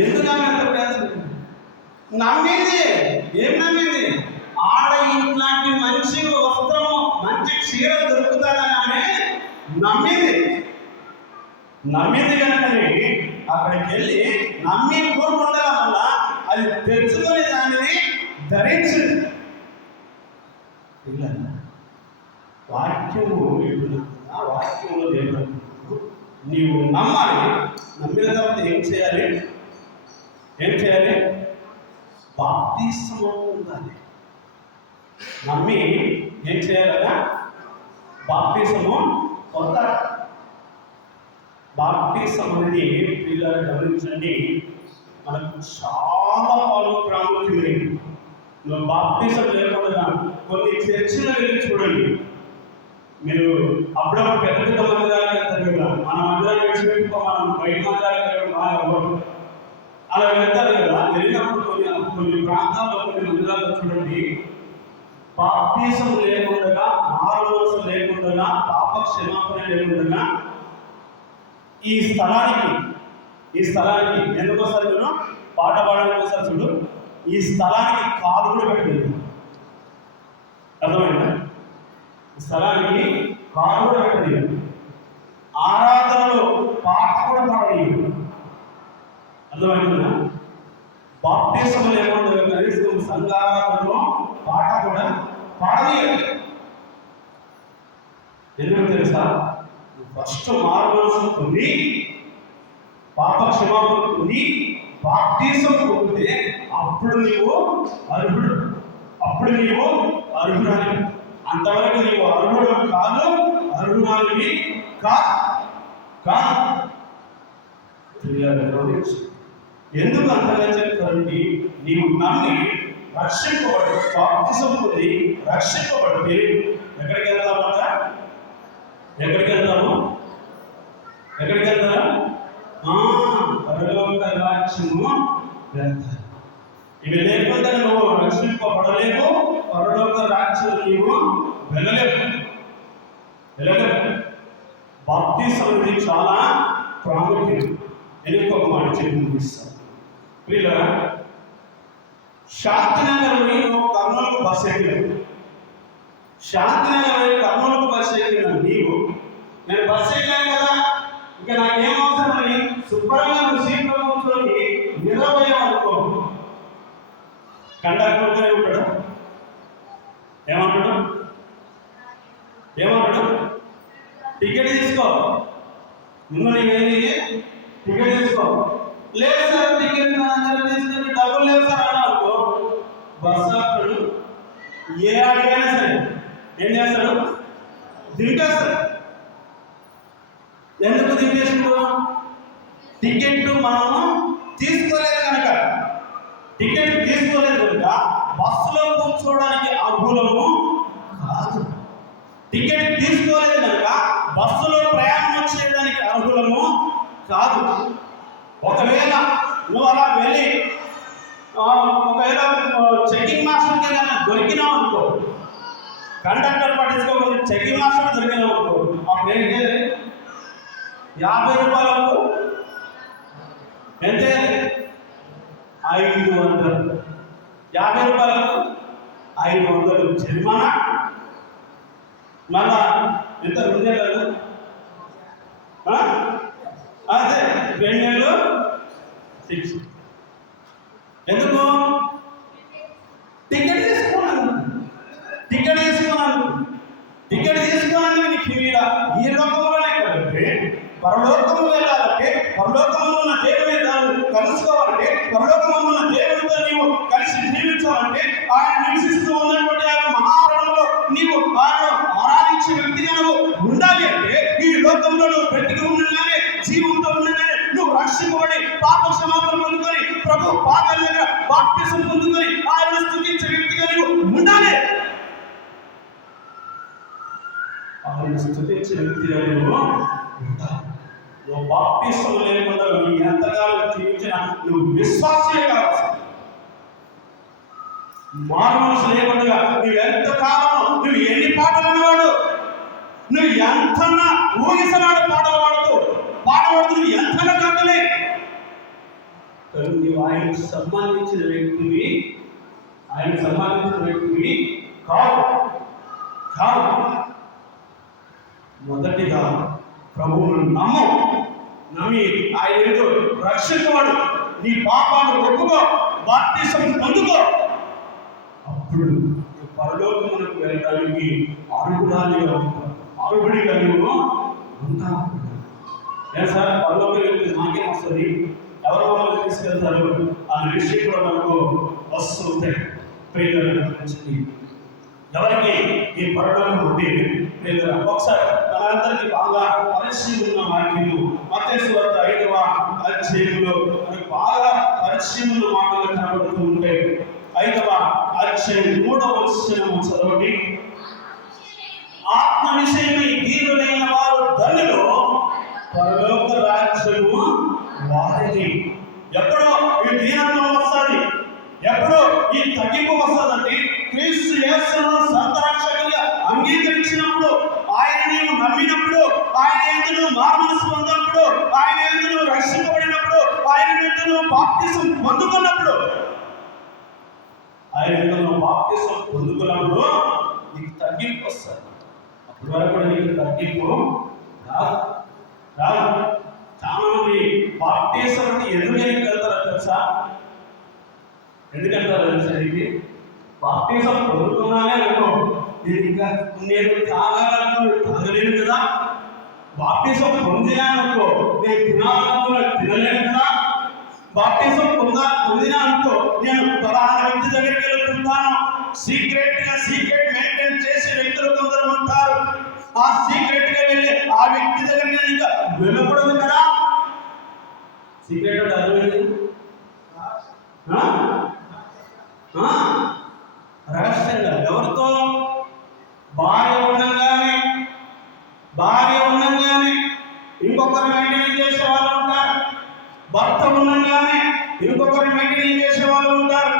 ఎందుకన్నా అంత ప్రయాసపడింది? నమ్మింది. ఏం నమ్మింది? ఆడ ఇట్లాంటి మంచి వస్త్రము, మంచి చీర దొరుకుతాడని ఆమె నమ్మింది కనుకనే అక్కడికి వెళ్ళి నమ్మి కోరుకుండడం వల్ల అది తెచ్చుకొని దానిని ధరించింది. వాక్యము వాక్యంలో దేవుడు నీవు నమ్మాలి. నమ్మిన తర్వాత ఏం చేయాలి? బాప్తిసము ఉండాలి. నమ్మి ఏం చేయాలన్నా బాప్తిసము పొందాలి. బాప్తిసం అనేది పిల్లలు గమనించండి, మనకు చాలా ప్రాముఖ్యమైనది. బాప్తిసం లేకుండా కొన్ని చర్చలు వెళ్ళి చూడండి. మీరు అప్పుడప్పుడు పెద్ద మందిరాలకు వెళ్తారు కదా, మన మందిరాలు విడిచిపెట్టుకో, మనం బయట మందిరాలకు వెళ్ళడం బాగా అవ్వదు. ఆ అలా వెళ్తారు కదా. వెళ్ళినప్పుడు కొన్ని ప్రాంతాల్లో కొన్ని మందిరాల్లో చూడండి, బాప్తిసం లేకుండా, మారుమనసు లేకుండా, పాప క్షమాపణ లేకుండా ఈ స్థలానికి ఎందుకు వస్తారు చూడు, పాట పాడడానికి వస్తారు చూడు, ఈ స్థలానికి కాలు కూడా పెట్టలేదు. అర్థమైందా? ఈ స్థలానికి కాలు కూడా పెట్టలేదు. ఆరాధనలో పాట కూడా పాడలేదు. అర్థమైందా? బాప్తిసం లేకుండా కనీసం సంఘారాధనలో పాట కూడా పాడలేదు. ఎందుకు తెలుసా? ఫస్ట్ మారుమనసు పొంది, పాప క్షమాపణ పొంది, బాప్తిసం పొందితే అప్పుడు నీవు అర్హుడు, అప్పుడు నీవు అర్హురాలి. అంతవరకు నీవు అర్హుడు కాదు, అర్హురాలివి కాదు. ఎందుకు అంతగా చెప్తారండి? నీవు నమ్మి రక్షింపబడి, బాప్తిసం పొంది రక్షింపబడితే ఎక్కడికి వెళ్తామంట? ఎక్కడికి వెళ్తాము? పరలోక రాజ్యము వెళ్తారు. ఇవి లేకపోతే నువ్వు రక్షింపబడలేవు, పరలోక రాజ్యం నీవు వెళ్ళలేవు. బాప్తిసం అనేది చాలా ప్రాముఖ్యం. నేను ఇంకొక మాట చెప్పి ముగిస్తాను. పిల్లరా, శాంతినగర్ నువ్వు కర్నూలుకు బస్ ఎక్కినావు. శాంతినగర్ కర్నూలుకు బస్ ఎక్కిన నీవు, నేను బస్ ఎక్కాను కదా, ఇక నాకేం అవసరమని శుభ్రంగా నువ్వు సీట్లో కూర్చొని నిద్రపోయావు అనుకో, కండక్టర్ ఉంటాడు. ఏమంటాడు? టికెట్ తీసుకో, ముందు నీకేంది టికెట్ తీసుకో. లేదు సార్ టికెట్ తీసుకుంటే డబ్బులు లేవు సార్ అన్నావు, బస్ ఆపుతాడు. ఏ అడిగైనా సరే ఏం చేస్తాడు? దింపేస్తాడు. ఎందుకు దింపేసిండు? టికెట్ మనము తీసుకోలేదు కనుక. టికెట్ తీసుకోలేదు కనుక బస్సులో కూర్చోవడానికి అర్హులము కాదు. టికెట్ తీసుకోలేదు కనుక బస్సులో ప్రయాణం చేయడానికి అర్హులము కాదు. ఒకవేళ నువ్వు అలా వెళ్ళి ఒకవేళ చెకింగ్ మాస్టర్కి దొరికినావు అనుకో, కండక్టర్ పట్టించుకోకపోతే చెకింగ్ మాస్టర్ దొరికినావు అనుకో, అప్పుడు ఏం చేయాలి? 50 రూపాయలకు ఎంతే? 500. 50 రూపాయలకు 500 జరిమానా. మళ్ళా ఎంత? 2 నెలలు, అదే 2 నెలలు 6. ఎందుకు? టికెట్ తీసుకున్నాను నీకు ఈ లోకంలోనే కాబట్టి, పరలోకము వెళ్ళాలంటే, పరలోకము ఉన్న దేవుని కలుసుకోవాలంటే, పరలోకము ఉన్న దేవునితో నీవు కలిసి జీవించాలంటే, ఆయన నివసిస్తూ ఉన్నటువంటి ఆయన మహారణంలో నీవు ఆయన ఆరాధించే వ్యక్తిగా నువ్వు ఉండాలి. అంటే ఈ లోకంలో నువ్వు బ్రతికి ఉండగానే, జీవంతో ఉండగానే నువ్వు రక్షింపబడి పాప క్షమాపణ పొందుకొని, ప్రభు పాదాల దగ్గర బాప్తిసం పొందుకొని ఆయన స్తుతించే వ్యక్తిగా నువ్వు ఉండాలి. ఆయన స్తుతించే వ్యక్తిగా నువ్వు బాప్తిసం లేకుండా నీ ఎంతకాలం జీవించిన నువ్వు విశ్వాసే కావచ్చు. మారుమనసు లేకుండా నువ్వు ఎంతకాలం, నువ్వు ఎన్ని పాటలు అన్నవాడు, నువ్వు ఎంతన్నా ఊగిసలాడు పాటలు పాడుతూ నువ్వు ఎంతగా కాకలే, నువ్వు ఆయనకు సంబంధించిన వ్యక్తివి కావు. మొదటిగా ప్రభువును నమ్మి ఆయన ఏదో రక్షించవాడు, నీ పాపాలు ఒప్పుకో, బాప్తిసం పొందుకో, అప్పుడు పరలోకమునకు వెళ్ళడానికి అర్హుడిగా నువ్వు ఉంటావు. సార్ పరలోకం వెళ్తే నాకేం వస్తుంది, ఎవరు మమ్మల్ని తీసుకెళ్తారు అనే విషయం కూడా మనకు వస్తూ ఉంటాయి. ఎవరికి ఈ పరలోకం ఉంటే ఒకసారి మనందరికీ బాగా పరిచయం ఉన్న వాక్యము మత్తయి వార్త 5వ అధ్యాయంలో మనకు బాగా పరిచయం ఉన్న మాటలు కనబడుతూ ఉంటాయి. 5వ అధ్యాయం 3వ వచనం చదవండి. ఆత్మ విషయమై దీనులైన వారు ధన్యులు, పరలోక రాజ్యము వారిది. ఎప్పుడో ఈ యేసును సొంత రక్షకునిగా అంగీకరించినప్పుడు, ఆయన నీవు నమ్మినప్పుడు, ఆయన యందు నువ్వు మారుమనసు పొందినప్పుడు, ఆయన యందు నువ్వు రక్షింపబడినప్పుడు, ఆయన యందు నువ్వు బాప్తిసం పొందుకున్నప్పుడు, ఆయన యందు నువ్వు బాప్తిసం పొందుకున్నప్పుడు నీకు తగ్గింపు వస్తుంది. అప్పటి వరకు కూడా నీకు తగ్గింపు రాదు. చాలా మంది బాప్తిసం ఎందుకు వెళ్తారో తెలుసా? ఎందుకంటారు తెలుసా? ఇది బాప్తిసం పొందుకున్నానే అనుకో, నేను తాగలేను కదా, బాప్తిసం పొందినానుకో నేను తినలేను కదా, బాప్తిసం పొందినా అనుకో నేను పలానా వ్యక్తి దగ్గరికి వెళ్తున్నాను. సీక్రెట్ మెయింటైన్ చేసే వ్యక్తులు కొందరు ఉంటారు. ఆ సీక్రెట్ గా వెళ్ళి ఆ వ్యక్తి దగ్గరికి నేను ఇంకా వెళ్ళకూడదు కదా. సీక్రెట్ అంటే అర్థమైంది, రహస్యంగా ఎవరితో? భార్య ఉండగానే ఇంకొకరు మెయింటైన్ చేసే వాళ్ళు ఉంటారు. భర్త ఉండగానే ఇంకొకరు మెయింటైన్ చేసే వాళ్ళు ఉంటారు.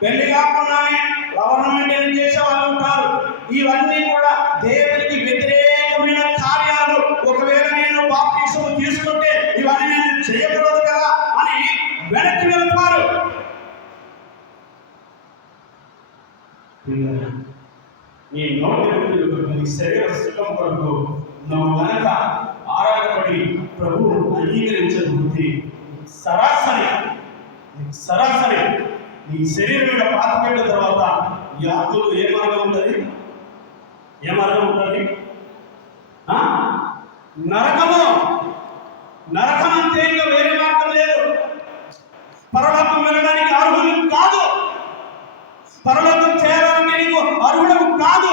పెళ్లి కాకుండానే ఎవరిని మెయింటైన్ చేసే వాళ్ళు ఉంటారు. ఇవన్నీ కూడా దేవునికి వ్యతిరేకమైన కార్యాలు. ఒకవేళ నేను బాప్తిసం తీసుకుంటే ఇవన్నీ నేను చేయకూడదు కదా అని వెనక్కి వెళ్తారు. నీ నోటి శరీర సుఖం కొరకు నువ్వు కనుక ఆరాటపడి ప్రభువు అంగీకరించబుద్ధి సరాసరి నీ శరీరం మీద పాతపెట్టిన తర్వాత ఈ ఆత్మకు ఏ మార్గం ఉంటుంది? నరకం అంతే, ఇంకా వేరే మార్గం లేదు. పరలోకం వెళ్ళడానికి అర్హులు కాదు. పరలోకం చేరాలంటే నీకు అర్హుడు కాదు.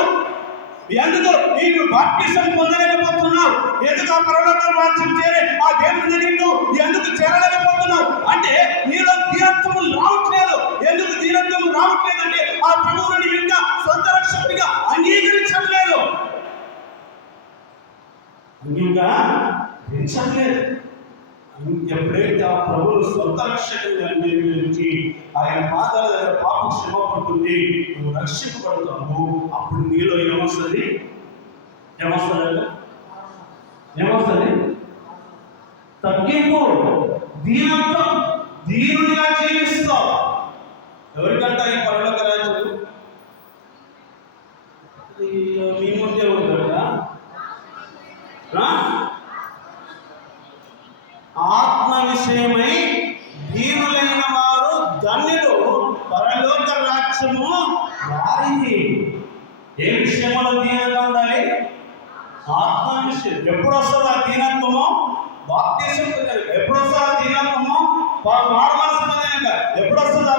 ఎందుకు నీకు బాప్తిసం పొందలేకపోతున్నావు? ఎందుకు ఆ పరలోక రాజ్యం చేరే ఆ దేవుని దగ్గరికి నువ్వు ఎందుకు చేరలేకపోతున్నావు అంటే నీలో దీనత్వం రావట్లేదు. ఎందుకు దీనత్వం రావట్లేదంటే ఆ ప్రభువుని ఇంకా సొంత రక్షకుడిగా అంగీకరించట్లేదు. ఎప్పుడైతే ఆ ప్రభువును సొంత రక్షకుడిగా అంగీకరించి ఆయన పాదాల దగ్గర పాపం శ్రమ పడుతుంది, నువ్వు రక్షింపబడతావు. అప్పుడు నీలో ఏమొస్తుంది? తగ్గింపు, దీనత్వం, దీనునిగా జీవిస్తావు. ఎవరికంట ఈ పరలోక రాజ్యం? మీ ముందే ఉంటాడా? ఆత్మ విషయమై దీనులైన వారు ధన్యులు, పరలోక రాజ్యము వారిది. ఏ విషయంలో దీనంగా ఉండాలి? ఆత్మ విషయం. ఎప్పుడు వస్తుంది ఆ దీనత్వము? బాప్తిసం ఎప్పుడు వస్తుంది ఆ దీనత్వము? మారుమనసు పొందినాక ఎప్పుడు వస్తుంది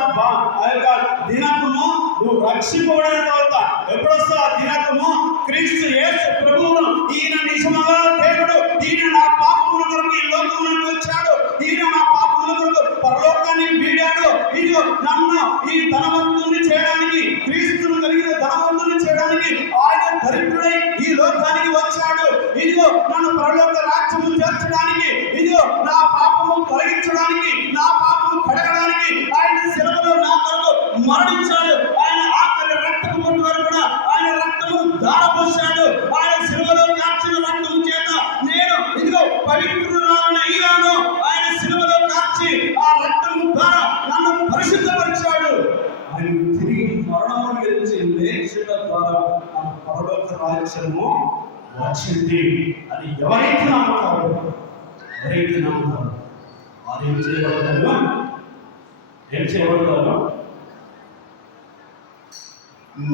ఆ యొక్క దీనత్వము? నువ్వు రక్షింపబడిన తర్వాత ఎప్పుడు వస్తుంది ఆ దీనత్వము? క్రీస్తు యేసు ప్రభువును, ఈయన నిజముగా దేవుడు, ఈయన నా పాపముల కొరకు ఈ లోకములకు వచ్చాడు, ఈయన నా పాపముల కొరకు పరలోకాన్ని వీడాడు, ఇదిగో నన్ను ఈ ధనవంతుని చేయడానికి, క్రీస్తును కలిగిన ధనవంతుని చేయడానికి ఆయన దరిద్రుడై ఈ లోకానికి వచ్చాడు. ఇదిగో నన్ను పరలోక రాజ్యము చేర్చడానికి, ఇదిగో నా పాపము తొలగించడానికి, నా పాపము కడగడానికి ఆయన శిలువలో నా కొరకు మరణించాడు. ఆయన ఆఖరి రక్తము కొట్టు వరకు కూడా ఆయన రక్తము ధారపోశాడు. ఆయన శిలువలో కార్చిన రక్తము చేత నేను ఇదిగో పవిత్రురాలనయ్యాను. ఆయన శిలువలో కార్చి ఆ రక్తము ద్వారా నన్ను పరిశుద్ధపరిచాడు. ఆయన తిరిగి మరణము గెలిచి లేచిన ద్వారా ఆ పరలోక రాజ్యము వచ్చింది. అది ఎవరైతే నమ్ముతారో వారు ఏం చేయబడతారు?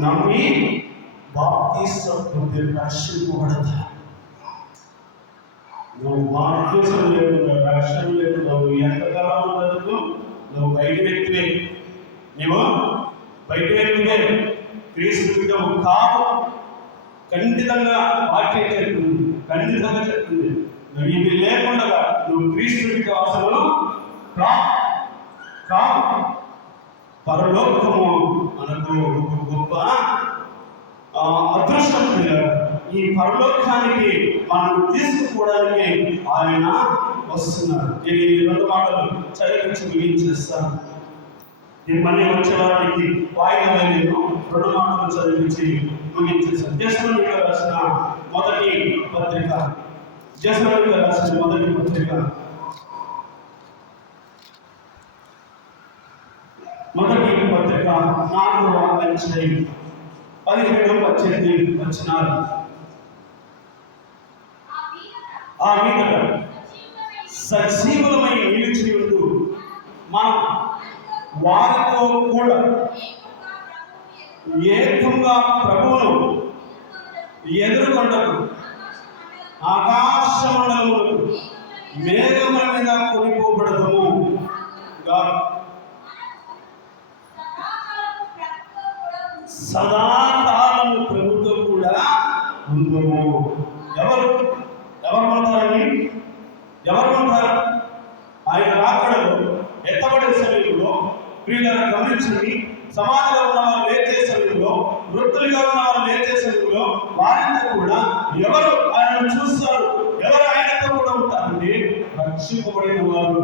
నమ్మి బాప్తిసం పొంది రక్షింపబడతారు. నువ్వు బాప్తిసం లేకుండా, రక్షణ లేకుండా నువ్వు ఎంతకాలం ఉండదు? నువ్వు బయట వ్యక్తివే. క్రీస్తు కావు. ఖండితంగా వాక్యం చెప్తుంది. నువ్వు ఇవి లేకుండా నువ్వు క్రీస్తుడికి అసలు కావు. పరలోకము మనకు గొప్ప అదృష్టం. ఈ పరలోకానికి మనం తీసుకుపోవడానికి ఆయన వస్తున్నారు. నేను ఈ 2 మాటలు చదివించి ముగించేస్తాను. మళ్ళీ వచ్చే వారికి వాయిదా రెండు మాటలు చదివించి ముగించేశాను. జస్మనుడిగా రాసిన మొదటి పత్రిక, జస్మనుడిగా రాసిన మొదటి పత్రిక, మొదటి పత్రిక 4వ అధ్యాయం 17-18 వచనాలు. ఆ మీదట సజీవులమై నిలిచి ఉంటూ మనం వారితో కూడా ఏకంగా ప్రభువును ఎదుర్కొంటకు ఆకాశ మండలములకు మేఘముల మీద కొనిపోబడదము. సదాకాలము ప్రభుతో కూడా ఉందము. ఎవరు ఉంటారండి? ఎవరు ఉంటారు? ఆయన రాకడలో ఎత్తబడే సమయంలో ప్రియులను గమనించండి. సమాజంలో ఉన్న వాళ్ళు లేచే సమయంలో, వృత్తులుగా ఉన్న వాళ్ళు లేచే సమయంలో వారితో కూడా ఎవరు ఆయనను చూస్తారు? ఎవరు ఆయనతో కూడా ఉంటారంటే రక్షింపబడిన వారు,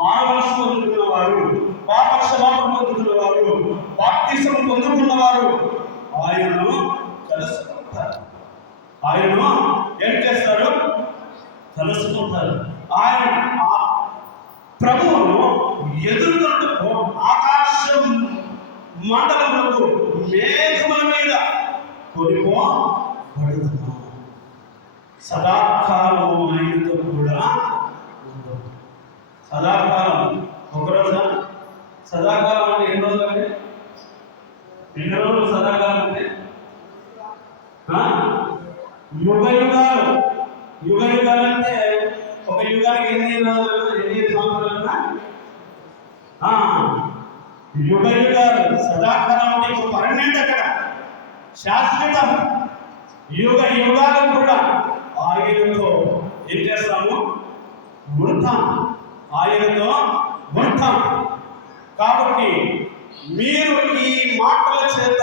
మానవలసి పొందుకున్న వారు, పాప క్షమాపణ పొందుకున్న వారు, బాప్తిసం పొందుకున్న వారు ఆయనను తెలుసుకుంటారు. ఆయనను ఏం చేస్తారు? తెలుసుకుంటారు. ఆయన ప్రభువును ఎదుర్కొంటూ ఆకాశం మండలములకు మేఘముల మీద కొనిపోబడును. సదాకాలం ఆయనతో కూడా ఉండదు. సదాకాలం ఒకరోజు. సదాకాలం అంటే ఎన్ని రోజులు? అంటే ఎన్ని రోజులు సదాకాలం అంటే? యుగ యుగాలు. యుగ యుగాలు అంటే ఒక యుగానికి ఎన్ని రోజులు, ఎన్ని సంవత్సరాలు? యుగ యుగాలు. సదాకాలం అంటే ఇప్పుడు పర్మనెంట్, అక్కడ శాశ్వతం. యుగ యుగాలు కూడా ఆయనతో ఏం చేస్తాము? ఉంటాం. ఆయనతో ఉంటాం. కాబట్టి మీరు ఈ మాటల చేత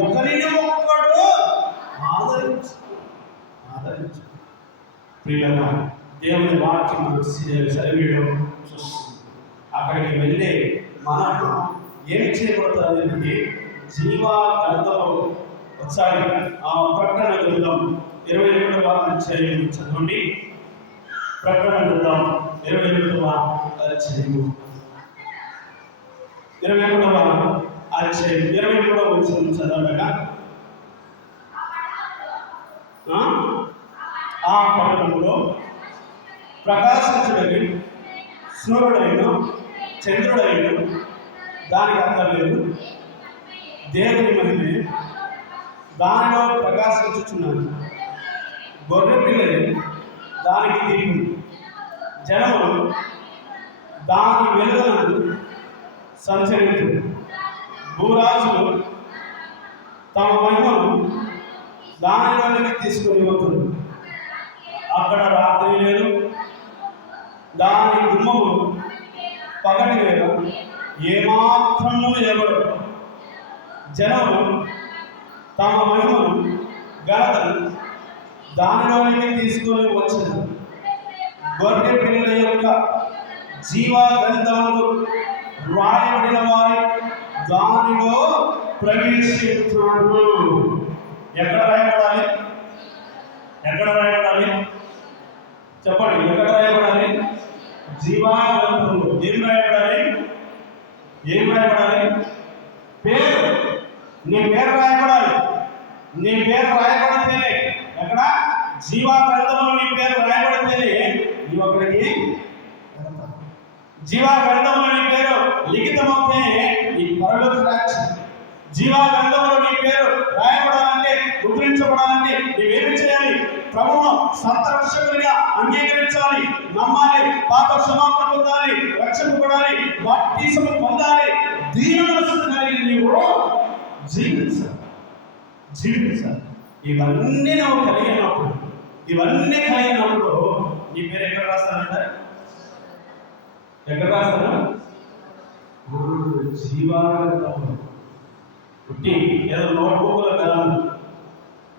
ఒకరిని ఒక్కడు ఆదరించు. ప్రియులారా, దేవుని వాక్యం చదివేయడం చూస్తుంది. అక్కడికి వెళ్ళే మనకు ఏం చేయబడతారంటే జీవా గ్రంథము. ఒకసారి ఆ ప్రకటన గ్రంథం 21వ అధ్యాయం చదవండి. ప్రకటన గ్రంథం 21వ అధ్యాయం 23వ వచనం చదవగా, ఆ పట్టణంలో ప్రకాశించుటకి సూర్యుడైన చంద్రుడైన దానికి అక్కర్లేదు, దేవుని మహిమే దానిలో ప్రకాశించుచున్నాను. గొర్రె పిల్లలు దానికి దీపం, జనములు దాని వెలుగునందు సంచరించు. భూరాజులు తమ మహిమను దానిలోనికి తీసుకుని పోతుంది. అక్కడ రాత్రి లేదు, దాని గుమ్మములు పగటి వేళ ఏమాత్రము ఎవరు. జనములు తమ మహిమను ఘనతను దానిలోనికి తీసుకొని వచ్చిన గొర్రె పిల్లల యొక్క జీవా గ్రంథములు రాయబడిన వారి దానిలో ప్రవేశించారు. ఎక్కడ రాయబడాలి? ఎక్కడ రాయబడాలి? చెప్పండి, ఎక్కడ రాయబడాలి? జీవా గ్రంథంలో. ఏం రాయబడాలి? ఏం రాయబడాలి? పేరు. నీ పేరు రాయబడాలి. నీ పేరు రాయబడితేనే, ఎక్కడ? జీవా గ్రంథంలో నీ పేరు రాయబడితేనే నీ ఒకరికి. జీవా గ్రంథంలో నీ పేరు లిఖితమవుతేనే నీ పరలోక రాజ్యం. జీవా గ్రంథంలో నీ పేరు రాయబడాలంటే, ముద్రించబడాలంటే నీవేమి చేయాలి? ప్రభువును సొంత రక్షకుడిగా అంగీకరించాలి, నమ్మాలి, పాప క్షమాపణ పొందాలి, రక్షింపబడాలి, బాప్తిసం పొందాలి. దీన మనస్సు కలిగి నీవు జీవించాలి. ఇవన్నీ నువ్వు కలిగినప్పుడు, ఇవన్నీ కలిగినప్పుడు నీ పేరు ఎక్కడ రాస్తానంటే, ఎక్కడ రాస్తాను? జీవాగ్రంథంలో. పుట్టి ఏదో నోట్ బుక్లో కాదు,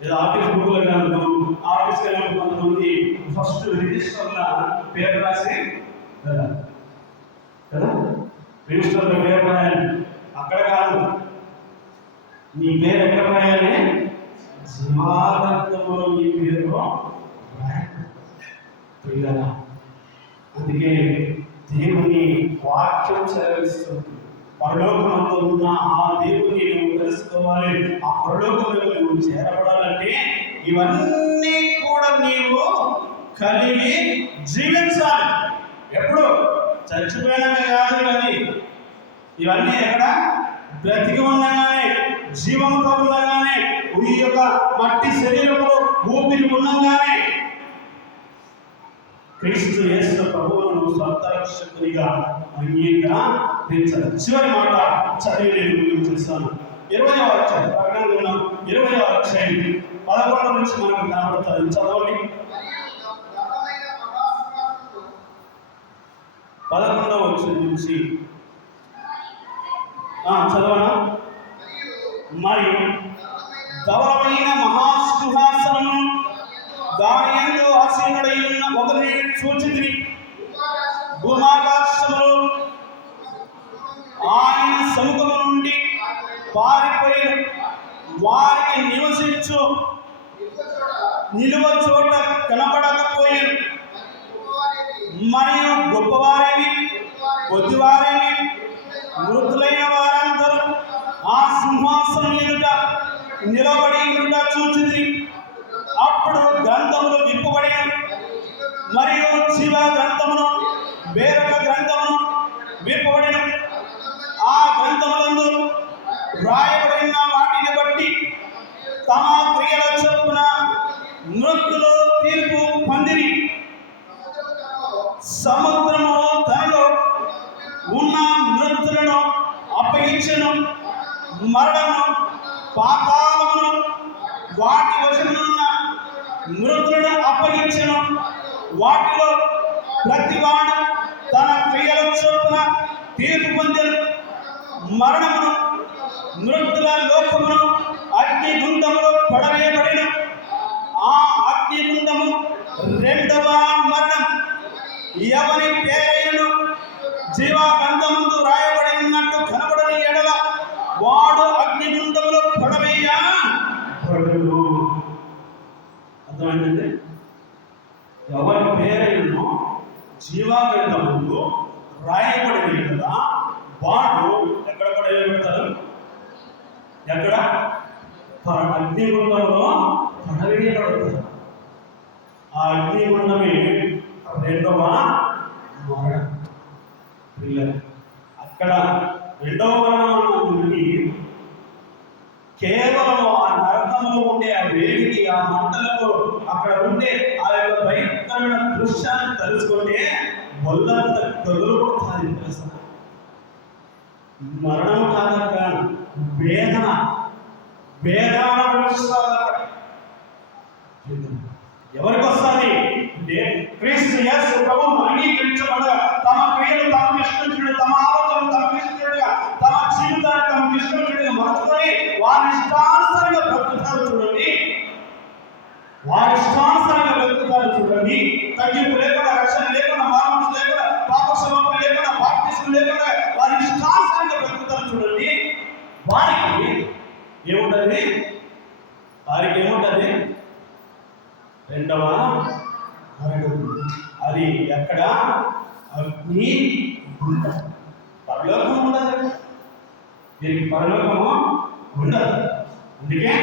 ఏదో ఆఫీస్ బుక్లో కాదు. ఆఫీస్కి వెళ్ళినప్పుడు కొంతమంది ఫస్ట్ రిజిస్టర్లో పేరు రాసి కదా, రిజిస్టర్లో పేరు రాయాలి. అక్కడ కాదు, నీ పేరు ఎక్కడ రాయాలి? జీవగ్రంథములో నీ పేరు రాయాలి. అందుకే దేవుని వాక్యం సెలవిస్తుంది, పరలోకమందు ఉన్న ఆ దేవుని నువ్వు తెలుసుకోవాలి. ఆ పరలోకంలో నువ్వు చేరబడాలంటే ఇవన్నీ కూడా నీవు కలిగి జీవించాలి. ఎప్పుడు? చచ్చిపోయినాక కాదు. కానీ ఇవన్నీ ఎక్కడ? బ్రతికి ఉండగానే, జీవముతో ఉండగానే, ఈ యొక్క మట్టి శరీరంలో ఊపిరి ఉండగానే క్రీస్తు యేసు ప్రభువును సొంత రక్షకునిగా అంగీకరించాలి. చివరి మాట చదివి నేను ముగించేస్తాను. 20వ అధ్యాయం, ప్రకటన 20వ అధ్యాయం 11 నుంచి మనకు కనబడుతుంది. చదవండి. 11వ వచనం నుంచి చదవనా? మరియు ధవలమైన మహాసింహాసనము, దాని యందు ఆసీనుడై ఉన్న ఒకరిని చూచితిని. భూమాకాశములు ఆయన సముఖము నుండి పారిపోయి వారికి నివసించు నిలువ చోట కనబడకపోయారు. మరియు గొప్పవారేమి కొద్దివారేమి మృతులైన వారందరూ ఆ సింహాసనం ఎదుట నిలబడి ఉండ చూచితిరి. అప్పుడు గ్రంథములు విప్పబడిన, మరియు జీవ గ్రంథమును వేరొక గ్రంథమును విప్పబడిన. ఆ గ్రంథములందు రాయబడిన వాటిని బట్టి తమ క్రియల చొప్పున మృతులు తీర్పు పొందిరి. సముద్రము తనలో ఉన్న మృతులను అప్పగించెను. మరణము, పాతాళమును వాటి వశమునున్న మృతులను అప్పగించెను. వాటిలో ప్రతివాడు తన క్రియల చొప్పున తీర్పు పొందెను. మరణమును, మృతుల లోకమును అగ్ని గుండములో పడవేయబడిన. ఆ అగ్ని గుండము రెండవ మరణం. ఎవరి పేరైనను జీవగ్రంథమందు రాయబడి ఉన్నట్టు కనబడని ఎడల వాడు అగ్నిగుండంలో పడవేయబడును. అర్థమైందండి? ఎవరి పేరైనను జీవగ్రంథమందు రాయబడిన ఎడల వాడు ఎక్కడ పడవేయబడతారు? ఎక్కడ? అగ్నిగుండంలో పడవేయబడతారు. ఆ అగ్నిగుండమే రెండవ మరణం. అక్కడ రెండవ మరణం కేవలం ఆ నరకంలో ఉండే ఆ వేడికి, ఆ మంటలకు, అక్కడ ఉండే ఆ యొక్క భయంకరమైన దృశ్యాన్ని తలుచుకుంటే వల్లంత గొలుపుతుంది. తెలుసా? మరణం కాదక్క, వేదన ఎవరికి వస్తుంది అంటే క్రీస్తు యేసు ప్రభువును అంగీకరించబడ, తమ క్రియలు తమకు ఇష్టం, తమ ఆలోచనలు తమకు ఇష్టంగా, తమ జీవితాన్ని తమకు ఇష్టంగా మరచుకొని వారి ఇష్టానుసారంగా బ్రతుకుతారు. చూడండి, వారి ఇష్టానుసారంగా బ్రతుకుతారు. చూడండి, తగ్గింపు లేకుండా, రక్షణ లేకుండా, మానవం లేకుండా, పాప క్షమాపణ లేకుండా, బాప్తిస్మం లేకుండా వారి ఇష్టానుసారంగా బ్రతుకుతారు. చూడండి, వారికి ఏముంటది? రెండవ మరణం. అది ఎక్కడ? అగ్ని గుండ. పరలోకం ఉండదు, దీనికి పరలోకము ఉండదు. అందుకే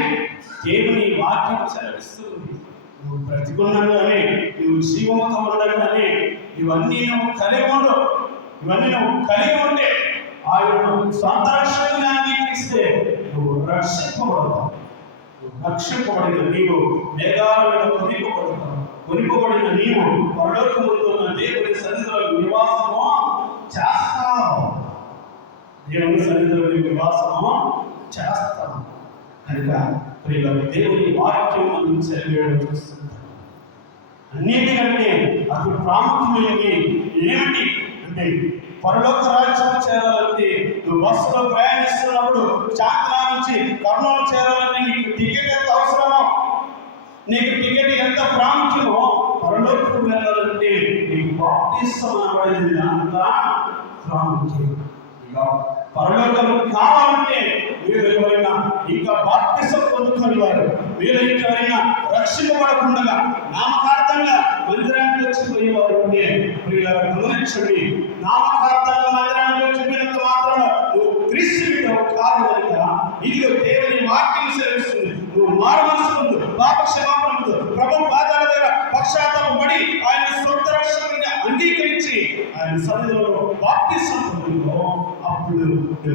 దేవుని వాక్యం సెలవిస్తుంది, నువ్వు బ్రతికున్నాగానే, నువ్వు జీవముతో ఉండగానే ఇవన్నీ నువ్వు కలిగి ఉండు. ఇవన్నీ నువ్వు కలిగి ఉంటే ఆయన సొంత రక్షణగా అంగీకరిస్తే నువ్వు రక్షింపబడతావు. రక్షింపబడిన నీవు మేఘాల మీద కొనిపోబడిన నీవు పరలోకములో ఉన్న దేవుని సన్నిధిలో నివాసము చేస్తావు. దేవుని సన్నిధిలో నివాసము చేస్తావు కనుక ప్రియులారా, దేవుని వాక్యం మనం చదివేయడం చూస్తుంది. అన్నిటికంటే అతి ప్రాముఖ్యమైనది ఏమిటి అంటే, పరలోక రాజ్యం చేరాలంటే నువ్వు బస్సులో ప్రయాణిస్తున్నప్పుడు చాకలా నుంచి కర్నూలు చేరాలంటే నీకు టికెట్ ఎంత అవసరమో, నీకు టికెట్ ఎంత ప్రాముఖ్యమో, పరలోకం వెళ్ళాలంటే నీకు బాప్తిస్మం అనబడింది అంత ప్రాముఖ్యం. ఇక పరలోకం కావాలంటే మీరు ఎవరైనా ఇంకా వీలైతే ఎవరైనా రక్షింపబడకుండా నామకార్థంగా మందిరానికి వచ్చిపోయేవారు ఉంటే ప్రియులారా గమనించండి. నామకార్థంగా మందిరానికి వచ్చిపోయినంత మాత్రాన నువ్వు క్రీస్తు బిడ్డవు కాదు కనుక ఇదిగో దేవుని వాక్యం సెలవిస్తుంది. నువ్వు మారుమనసు పొందు, పాప క్షమాపణ పొందు, ప్రభు పాదాల దగ్గర పశ్చాత్తాపపడి ఆయన సొంత రక్షకునిగా అంగీకరించి ఆయన సన్నిధిలో బాప్తిసం పొందుకో. అప్పుడు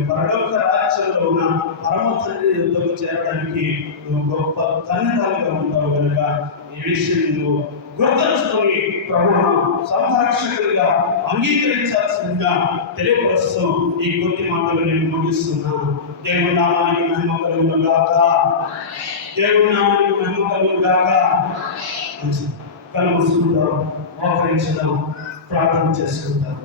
పరలోక రాజ్యంలో ఉన్న పరమ తండ్రి యుద్ధకు చేరడానికి నువ్వు గొప్ప ధన్యతలుగా ఉంటావు కనుక ఈ విషయం నువ్వు గుర్తుంచుకొని ప్రభువును సంరక్షకుడిగా అంగీకరించాల్సిందిగా తెలియపరుస్తూ ఈ కొద్ది మాటలు నేను ముగిస్తున్నాను. దేవుని నామానికి మహిమ కలుగును గాక. దేవుని నామానికి మహిమ కలుగును గాక. కళ్ళు మూసుకుంటాం, మోకరించడం, ప్రార్థన చేసుకుంటాం.